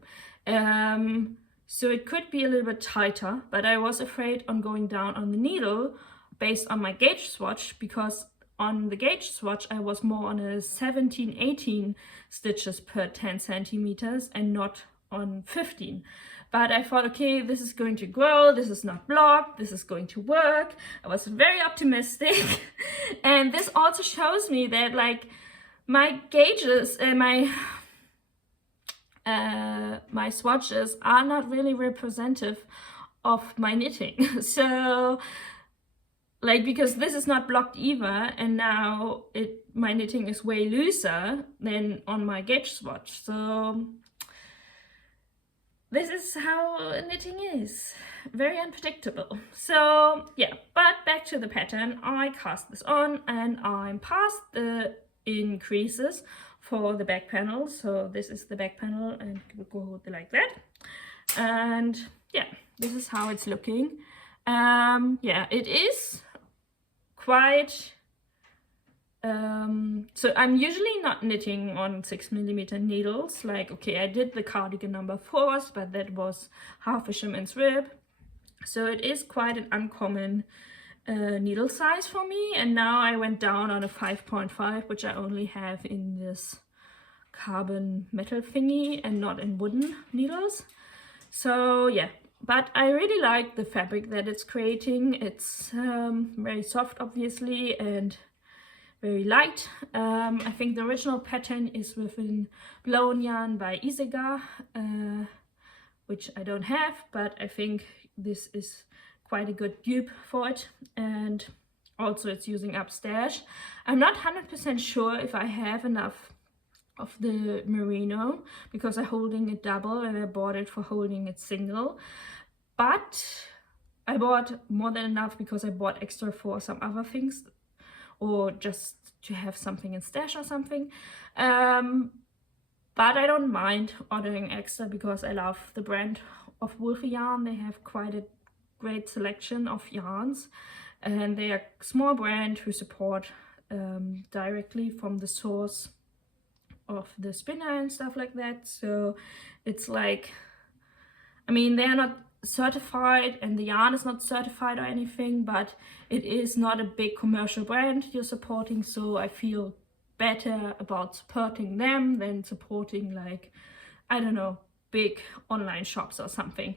so it could be a little bit tighter, but I was afraid on going down on the needle based on my gauge swatch, because on the gauge swatch I was more on a 17-18 stitches per 10 centimeters and not on 15. But I thought, okay, this is going to grow, this is not blocked, this is going to work. I was very optimistic. And this also shows me that like my gauges and my swatches are not really representative of my knitting. So like, because this is not blocked either, and now my knitting is way looser than on my gauge swatch. So this is how knitting is, very unpredictable. So yeah, but back to the pattern. I cast this on and I'm past the increases for the back panel. So this is the back panel and we go like that. And yeah, this is how it's looking. Yeah, it is quite so I'm usually not knitting on 6mm needles. Like, okay, I did the cardigan number 4, but that was half a fisherman's rib, so it is quite an uncommon needle size for me. And now I went down on a 5.5, which I only have in this carbon metal thingy and not in wooden needles. So yeah, but I really like the fabric that it's creating. It's very soft, obviously, and very light. I think the original pattern is within blown yarn by Isega, which I don't have, but I think this is quite a good dupe for it. And also it's using up stash. I'm not 100% sure if I have enough of the merino because I'm holding it double and I bought it for holding it single, but I bought more than enough because I bought extra for some other things, or just to have something in stash or something. But I don't mind ordering extra because I love the brand of Woolfieyarn. They have quite a great selection of yarns, and they are a small brand who support directly from the source of the spinner and stuff like that. So it's like, I mean, they are not certified and the yarn is not certified or anything, but it is not a big commercial brand you're supporting, so I feel better about supporting them than supporting, like, I don't know, big online shops or something.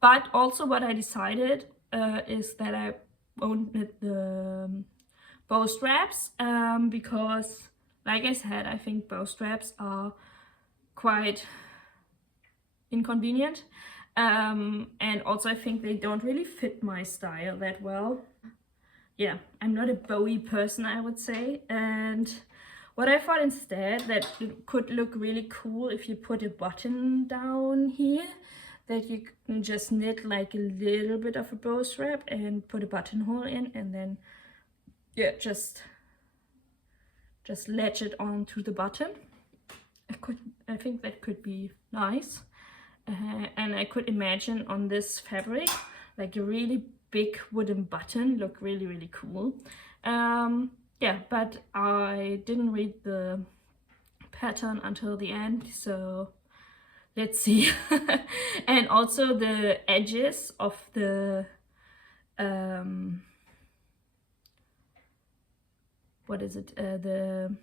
But also what I decided is that I won't knit the bow straps because, like I said, I think bow straps are quite inconvenient, and also I think they don't really fit my style that well. Yeah, I'm not a bowy person, I would say. And what I thought instead that it could look really cool if you put a button down here, that you can just knit like a little bit of a bow strap and put a buttonhole in, and then yeah, just latch it onto the button. I think that could be nice, and I could imagine on this fabric like a really big wooden button look really cool. Yeah, but I didn't read the pattern until the end, so let's see. And also the edges of the what is it, the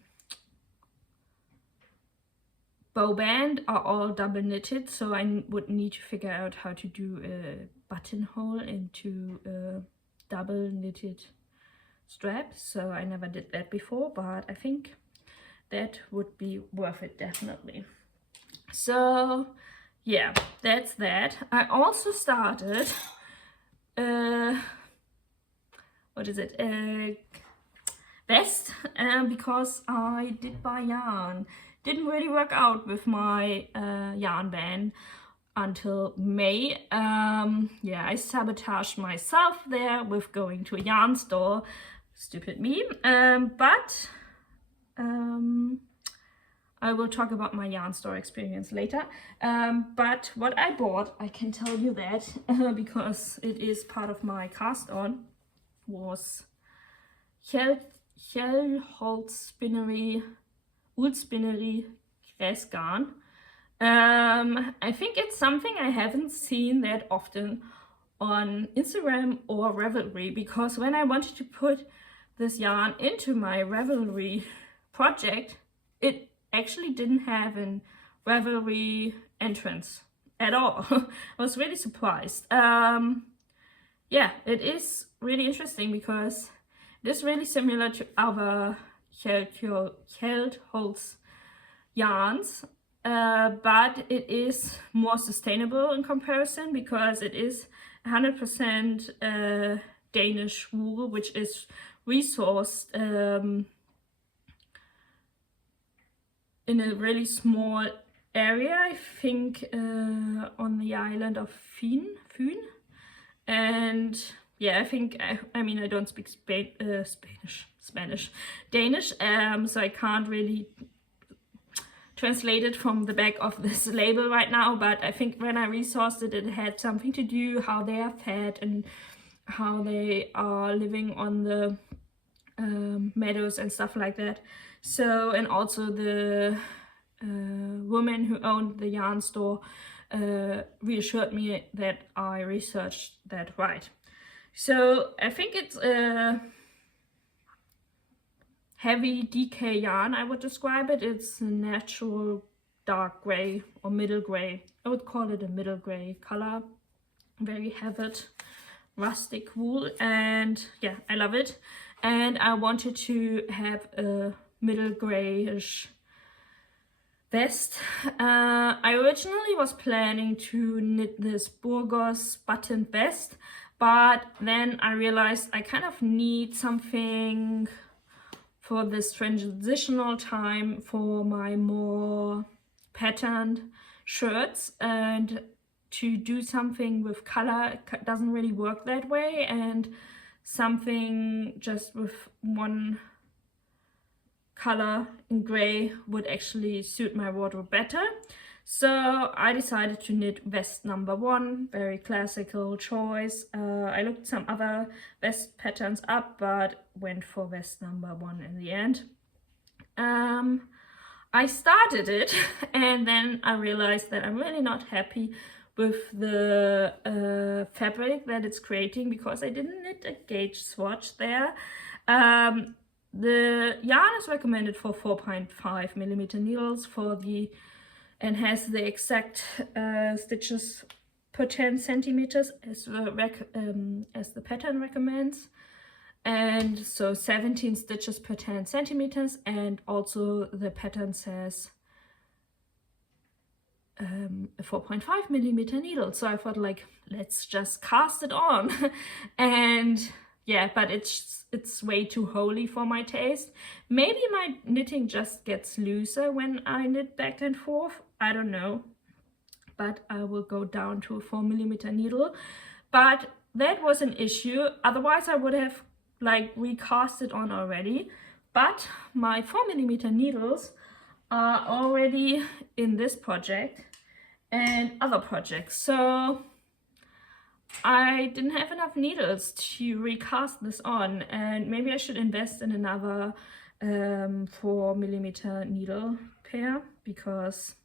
bow band are all double knitted, so I would need to figure out how to do a buttonhole into a double knitted strap. So I never did that before, but I think that would be worth it, definitely. So yeah, that's that. I also started what is it, vest, because I did buy yarn. Didn't really work out with my yarn ban until May. Yeah, I sabotaged myself there with going to a yarn store. Stupid me. But I will talk about my yarn store experience later. But what I bought, I can tell you that because it is part of my cast on, was Hjelholts Uldspinderi Græsgarn. I think it's something I haven't seen that often on Instagram or Ravelry, because when I wanted to put this yarn into my Ravelry project, it actually didn't have an Ravelry entrance at all. I was really surprised. Yeah, it is really interesting because it is really similar to other Hjelholts yarns, but it is more sustainable in comparison because it is 100% Danish wool, which is resourced in a really small area, I think on the island of Fyn. And yeah, I think, I mean, I don't speak Danish, so I can't really translate it from the back of this label right now, but I think when I resourced it, it had something to do how they are fed and how they are living on the meadows and stuff like that. So, and also the woman who owned the yarn store reassured me that I researched that right. So I think it's a heavy DK yarn, I would describe it. It's a natural dark gray or middle gray. I would call it a middle gray color. Very heavy, rustic wool, and yeah, I love it. And I wanted to have a middle grayish vest. I originally was planning to knit this Burgos button vest, but then I realized I kind of need something for this transitional time for my more patterned shirts, and to do something with color doesn't really work that way, and something just with one color in gray would actually suit my wardrobe better. So I decided to knit vest number 1, very classical choice. I looked some other vest patterns up, but went for vest number 1 in the end. I started it and then I realized that I'm really not happy with the fabric that it's creating, because I didn't knit a gauge swatch there. The yarn is recommended for 4.5 millimeter needles for the, and has the exact stitches per 10 centimeters as the pattern recommends, and so 17 stitches per 10 centimeters, and also the pattern says a 4.5 millimeter needle. So I thought, like, let's just cast it on. And yeah, but it's way too holey for my taste. Maybe my knitting just gets looser when I knit back and forth, I don't know, but I will go down to a 4 millimeter needle. But that was an issue, otherwise I would have like recast it on already. But my 4 millimeter needles are already in this project and other projects, so I didn't have enough needles to recast this on, and maybe I should invest in another 4 millimeter needle pair, because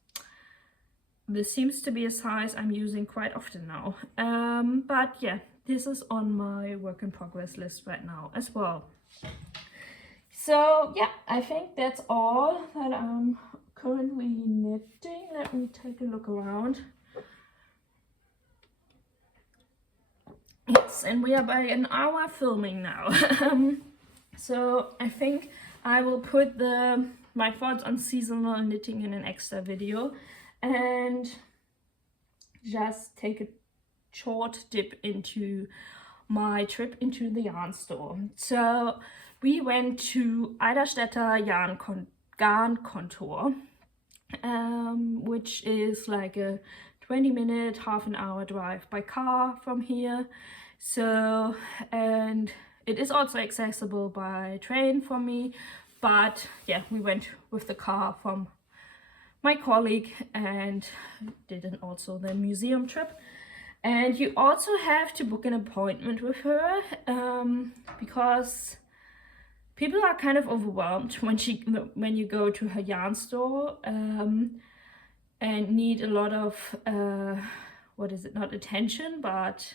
this seems to be a size I'm using quite often now. But yeah, this is on my work in progress list right now as well. So yeah, I think that's all that I'm currently knitting. Let me take a look around. Yes, and we are by an hour filming now. So I think I will put my thoughts on seasonal knitting in an extra video, and just take a short dip into my trip into the yarn store. So we went to Eiderstedter Garn Contour, which is like a 20-minute, half an hour drive by car from here. So, and it is also accessible by train for me, but yeah, we went with the car from my colleague and did also the museum trip. And you also have to book an appointment with her, because people are kind of overwhelmed when you go to her yarn store, and need a lot of what is it, not attention, but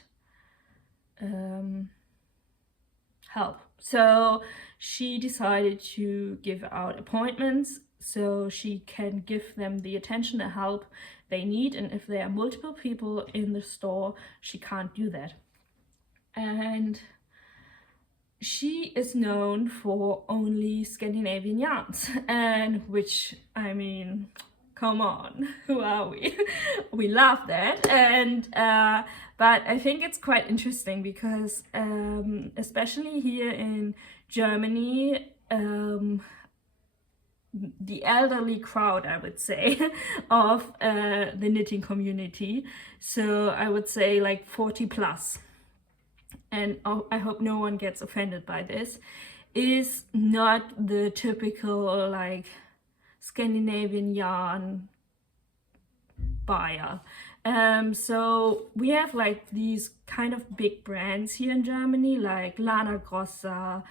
help. So she decided to give out appointments so she can give them the attention and help they need, and if there are multiple people in the store, she can't do that. And she is known for only Scandinavian yarns, and which, I mean, come on, who are we? We love that. And but I think it's quite interesting because especially here in Germany, the elderly crowd, I would say, of the knitting community. So I would say like 40 plus. And I hope no one gets offended by this, is not the typical like Scandinavian yarn buyer. So we have like these kind of big brands here in Germany, like Lana Grossa,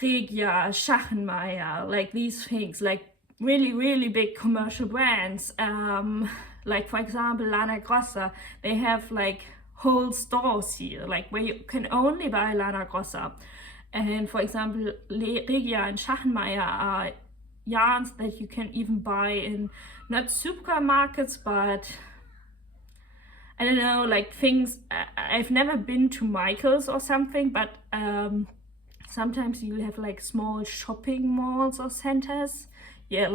Regia, Schachenmeier, like these things, like really big commercial brands. Like for example, Lana Grossa, they have like whole stores here, like where you can only buy Lana Grossa. And for example, Regia and Schachenmeier are yarns that you can even buy in not supermarkets, but I don't know, like things. I've never been to Michael's or something, but sometimes you'll have like small shopping malls or centers. Yeah,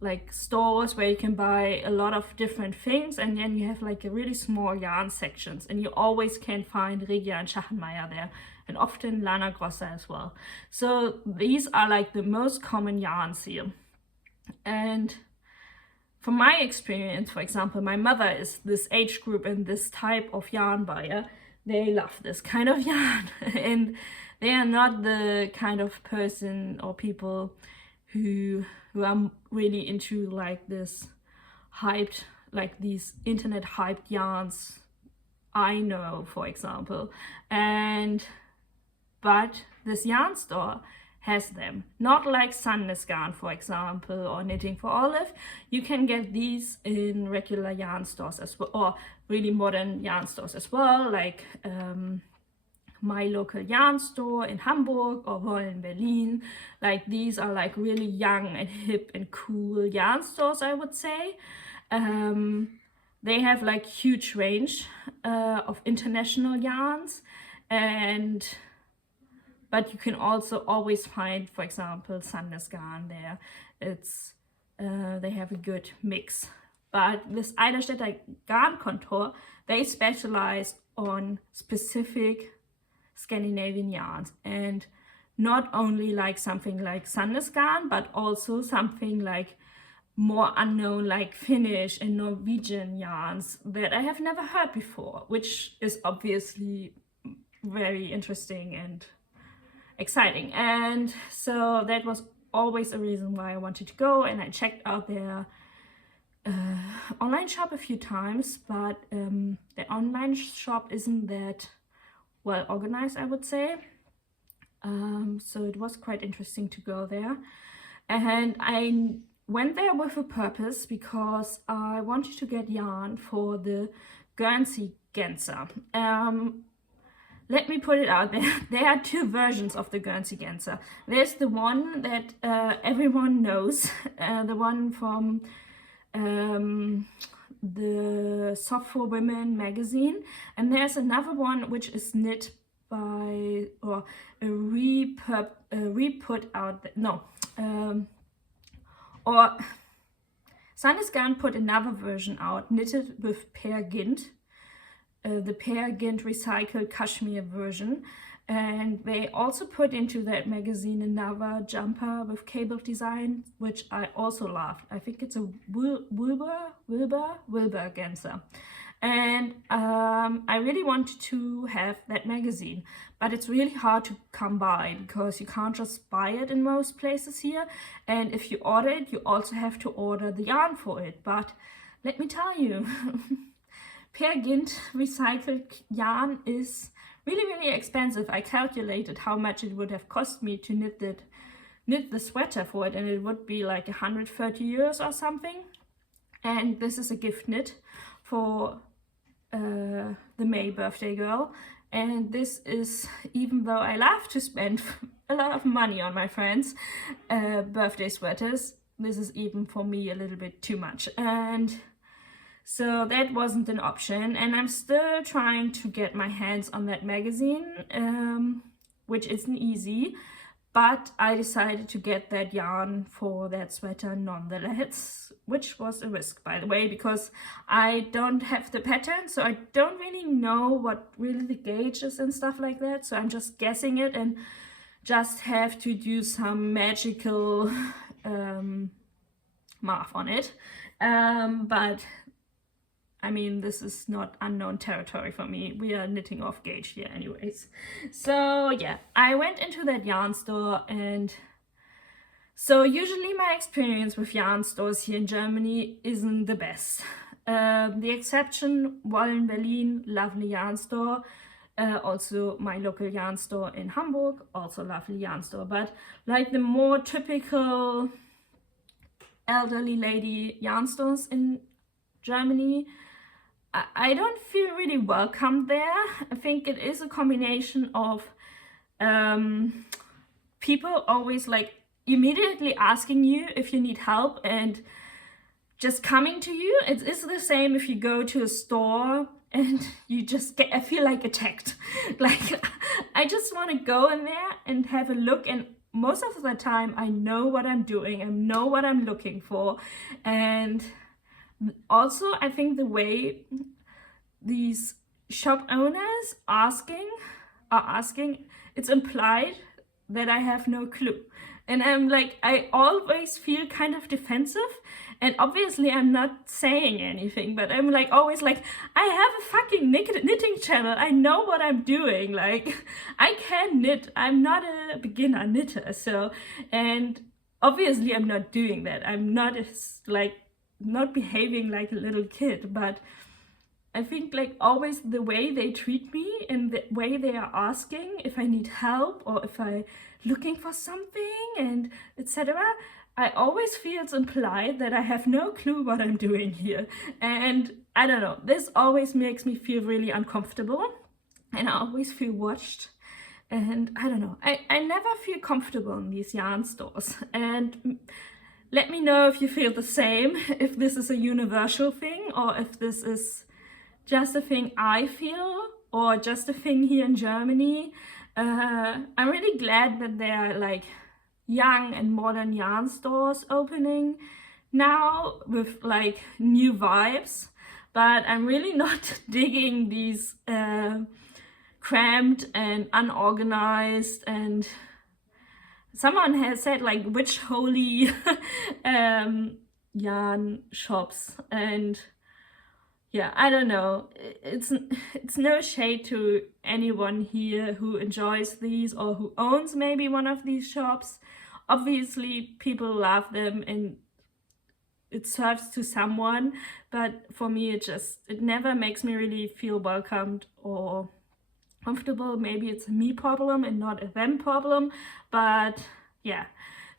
like stores where you can buy a lot of different things, and then you have like a really small yarn sections, and you always can find Regia and Schachenmeier there, and often Lana Grossa as well. So these are like the most common yarns here. And from my experience, for example, my mother is this age group and this type of yarn buyer. They love this kind of yarn, and they are not the kind of person or people who are really into like this hyped, like these internet hyped yarns I know, for example. But this yarn store has them, not like Sandnes Garn, for example, or Knitting for Olive. You can get these in regular yarn stores as well, or really modern yarn stores as well, like my local yarn store in Hamburg or Woll in Berlin. Like these are like really young and hip and cool yarn stores, I would say. They have like huge range of international yarns, but you can also always find, for example, Sandnes Garn there. They have a good mix. But this Eiderstedter Garn Kontor, they specialize on specific Scandinavian yarns, and not only like something like Sandnes Garn, but also something like more unknown, like Finnish and Norwegian yarns that I have never heard before, which is obviously very interesting and exciting. And so that was always a reason why I wanted to go, and I checked out their online shop a few times, but the online shop isn't that well organized, I would say. So it was quite interesting to go there, and I went there with a purpose because I wanted to get yarn for the Guernsey Genser. Let me put it out there. There are two versions of the Guernsey Genser. There's the one that everyone knows, the one from the Soft for Women magazine, and there's another one which is knit by or re-put out. Or Sandnes Garn put another version out, knitted with Peer Gynt. The Peer Gynt recycled cashmere version, and they also put into that magazine another jumper with cable design, which I also loved. I think it's a Wilbur Genser, and I really wanted to have that magazine, but it's really hard to come by because you can't just buy it in most places here, and if you order it, you also have to order the yarn for it. But let me tell you, Peer Gynt recycled yarn is really expensive. I calculated how much it would have cost me to knit the sweater for it, and it would be like 130 euros or something. And this is a gift knit for the May birthday girl. And this is, even though I love to spend a lot of money on my friends' birthday sweaters, this is even for me a little bit too much. And so that wasn't an option, and I'm still trying to get my hands on that magazine, which isn't easy, but I decided to get that yarn for that sweater nonetheless, which was a risk, by the way, because I don't have the pattern, so I don't really know what really the gauge is and stuff like that, so I'm just guessing it and just have to do some magical math on it. But I mean, this is not unknown territory for me. We are knitting off gauge here anyways. So yeah, I went into that yarn store, and so usually my experience with yarn stores here in Germany isn't the best. The exception, Woolfieyarn Berlin, lovely yarn store. Also my local yarn store in Hamburg, also lovely yarn store. But like the more typical elderly lady yarn stores in Germany, I don't feel really welcome there. I think it is a combination of people always like immediately asking you if you need help and just coming to you. It is the same if you go to a store and you just I feel like attacked. Like I just want to go in there and have a look, and most of the time I know what I'm doing, I know what I'm looking for. And also I think the way these shop owners are asking, it's implied that I have no clue. And I'm like, I always feel kind of defensive, and obviously I'm not saying anything, but I'm like always like, I have a fucking knitting channel, I know what I'm doing, like I can knit, I'm not a beginner knitter. So, and obviously I'm not doing that, I'm not not behaving like a little kid, but I think like always the way they treat me and the way they are asking if I need help or if I looking for something and etc. I always feel it's implied that I have no clue what I'm doing here. And I don't know, this always makes me feel really uncomfortable, and I always feel watched. And I don't know, I never feel comfortable in these yarn stores. And let me know if you feel the same, if this is a universal thing or if this is just a thing I feel or just a thing here in Germany. I'm really glad that there are like young and modern yarn stores opening now with like new vibes, but I'm really not digging these cramped and unorganized, and someone has said like which holy yarn shops, and yeah, I don't know. It's no shade to anyone here who enjoys these or who owns maybe one of these shops. Obviously, people love them and it serves to someone, but for me, it never makes me really feel welcomed or comfortable. Maybe it's a me problem and not a them problem, but yeah.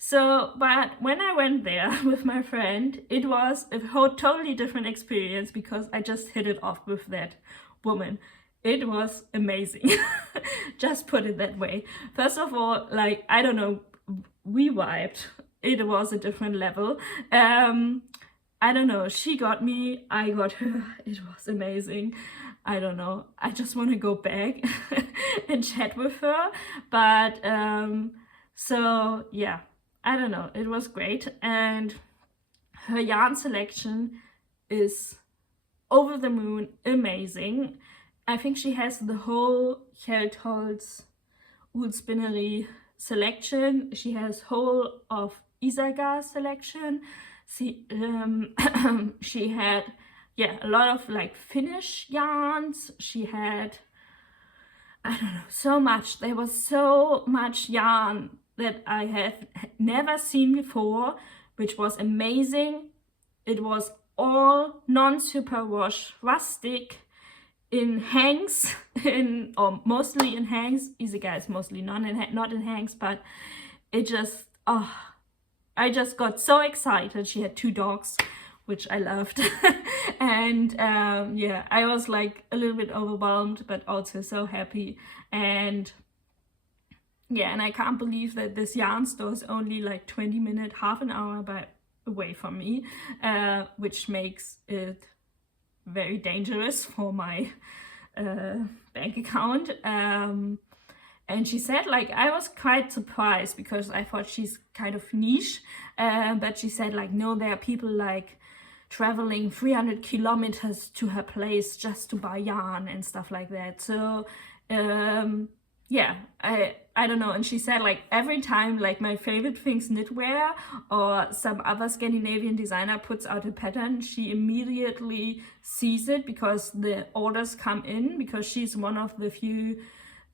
So, but when I went there with my friend, it was a whole totally different experience because I just hit it off with that woman. It was amazing. Just put it that way. First of all, like, I don't know, we vibed. It was a different level. I don't know, she got me, I got her. It was amazing. I don't know, I just want to go back and chat with her. But so yeah, I don't know, it was great. And her yarn selection is over the moon amazing. I think she has the whole Hjelholts Uldspinderi selection. She has whole of Isaga selection. She had, yeah, a lot of like Finnish yarns. She had, I don't know, so much. There was so much yarn that I have never seen before, which was amazing. It was all non-superwash rustic in hangs, or mostly in hangs. Isaga is mostly not in hangs, but it just, oh, I just got so excited. She had 2 dogs, which I loved. And yeah, I was like a little bit overwhelmed, but also so happy. And yeah, and I can't believe that this yarn store is only like 20 minutes, half an hour away from me, which makes it very dangerous for my bank account. And she said, like, I was quite surprised because I thought she's kind of niche, but she said, like, no, there are people like traveling 300 kilometers to her place just to buy yarn and stuff like that. So yeah, I don't know. And she said like every time like my favorite things knitwear or some other Scandinavian designer puts out a pattern, she immediately sees it because the orders come in, because she's one of the few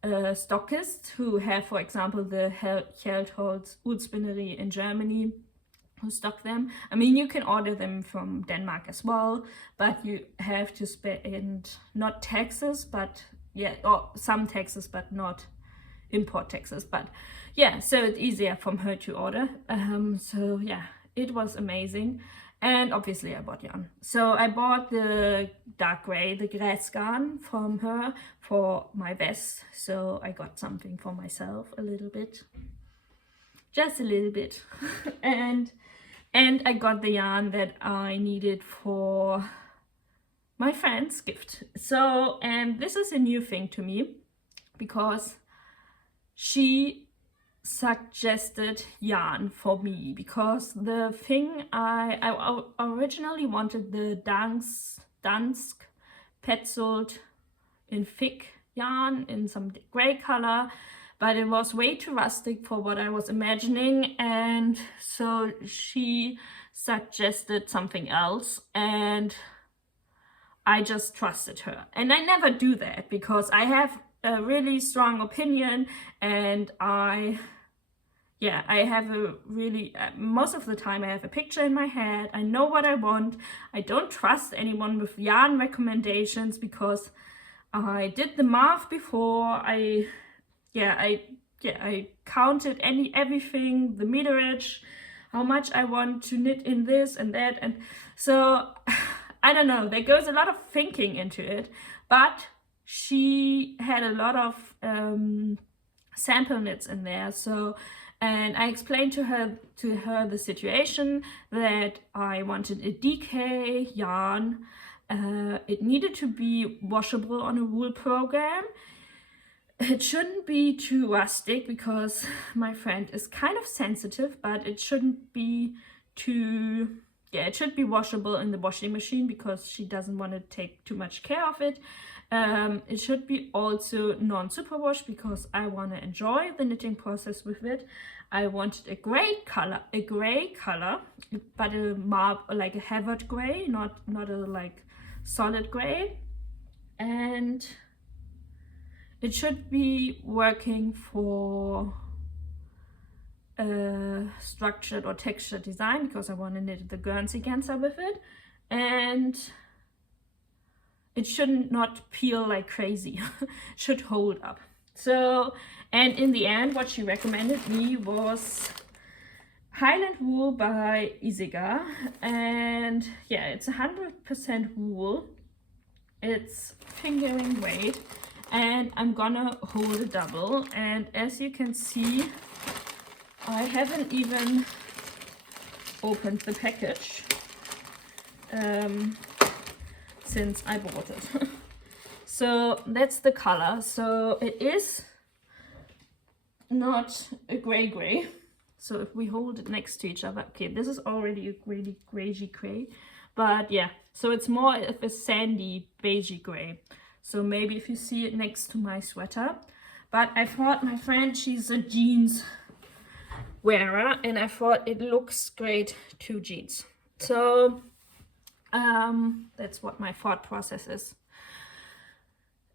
stockists who have, for example, the Hjelholts Uldspinderi in Germany, who stock them. I mean, you can order them from Denmark as well, but you have to spend not taxes, but yeah, or some taxes, but not import taxes. But yeah, so it's easier from her to order. So yeah, it was amazing. And obviously I bought yarn. So I bought the dark gray, the Græsgarn from her for my vest. So I got something for myself a little bit. Just a little bit. and I got the yarn that I needed for my friend's gift. So, and this is a new thing to me because she suggested yarn for me, because the thing I originally wanted the Dansk Petzold in thick yarn in some gray color, but it was way too rustic for what I was imagining, and so she suggested something else, and I just trusted her. And I never do that because I have a really strong opinion, and I have a really, most of the time I have a picture in my head. I know what I want. I don't trust anyone with yarn recommendations because I did the math before. I counted everything, the meterage, how much I want to knit in this and that, and so I don't know, there goes a lot of thinking into it, but she had a lot of sample knits in there. So, and I explained to her the situation, that I wanted a DK yarn. It needed to be washable on a wool program. It shouldn't be too rustic because my friend is kind of sensitive, but it shouldn't be too, yeah, it should be washable in the washing machine because she doesn't want to take too much care of it. It should be also non-superwash because I want to enjoy the knitting process with it. I wanted a gray color, but like a Havard gray, not a like solid gray, and it should be working for structured or textured design because I want to knit the Guernsey Ganser with it, and it should not peel like crazy. It should hold up. So, and in the end, what she recommended me was Highland wool by Isiga, and yeah, it's 100% wool. It's fingering weight, and I'm gonna hold a double. And as you can see, I haven't even opened the package since I bought it. So that's the color. So it is not a gray. So if we hold it next to each other, okay, this is already a really grayy gray, but yeah, so it's more of a sandy beigey gray. So maybe if you see it next to my sweater, but I thought my friend, she's a jeans wearer, and I thought it looks great to jeans. So that's what my thought process is.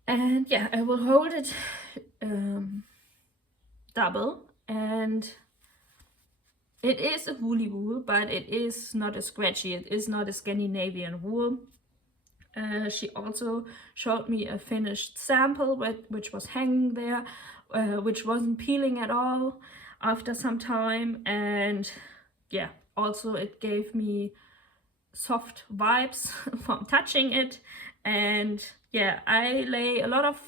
And yeah, I will hold it double, and it is a woolly wool, but it is not a scratchy. It is not a Scandinavian wool. She also showed me a finished sample which was hanging there, which wasn't peeling at all after some time. And yeah, also it gave me soft vibes from touching it. And yeah, I lay a lot of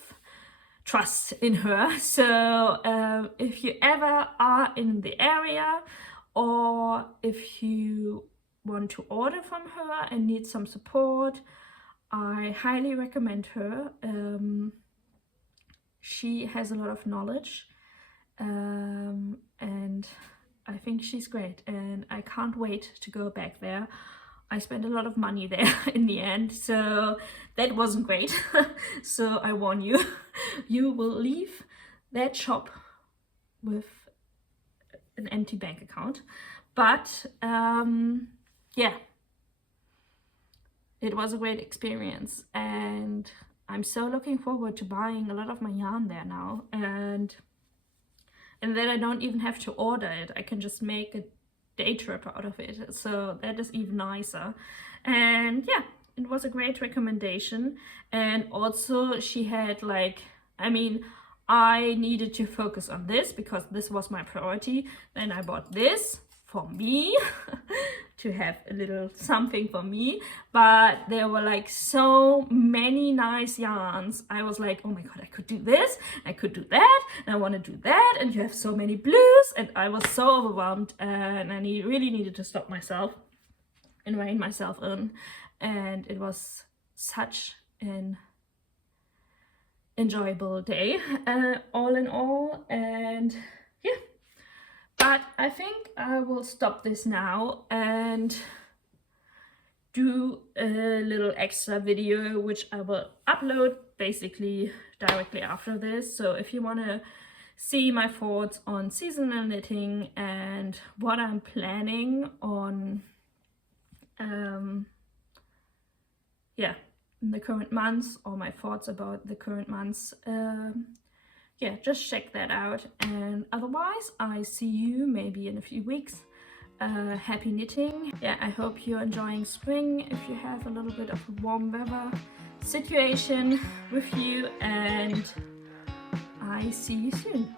trust in her. So if you ever are in the area, or if you want to order from her and need some support, I highly recommend her. She has a lot of knowledge, and I think she's great, and I can't wait to go back there. I spent a lot of money there in the end, so that wasn't great. So I warn you, you will leave that shop with an empty bank account. But yeah, it was a great experience, and I'm so looking forward to buying a lot of my yarn there now, and then I don't even have to order it. I can just make a day trip out of it, so that is even nicer. And yeah, it was a great recommendation. And also she had like, I mean, I needed to focus on this because this was my priority. Then I bought this for me to have a little something for me, but there were like so many nice yarns. I was like, oh my god, I could do this, I could do that, and I want to do that, and you have so many blues, and I was so overwhelmed, and I really needed to stop myself and rein myself in. And it was such an enjoyable day, all in all. And yeah, but I think I will stop this now and do a little extra video, which I will upload basically directly after this. So if you want to see my thoughts on seasonal knitting and what I'm planning on, yeah, in the current months, or my thoughts about the current months, yeah, just check that out. And otherwise, I see you maybe in a few weeks. Happy knitting. Yeah, I hope you're enjoying spring if you have a little bit of a warm weather situation with you, and I see you soon.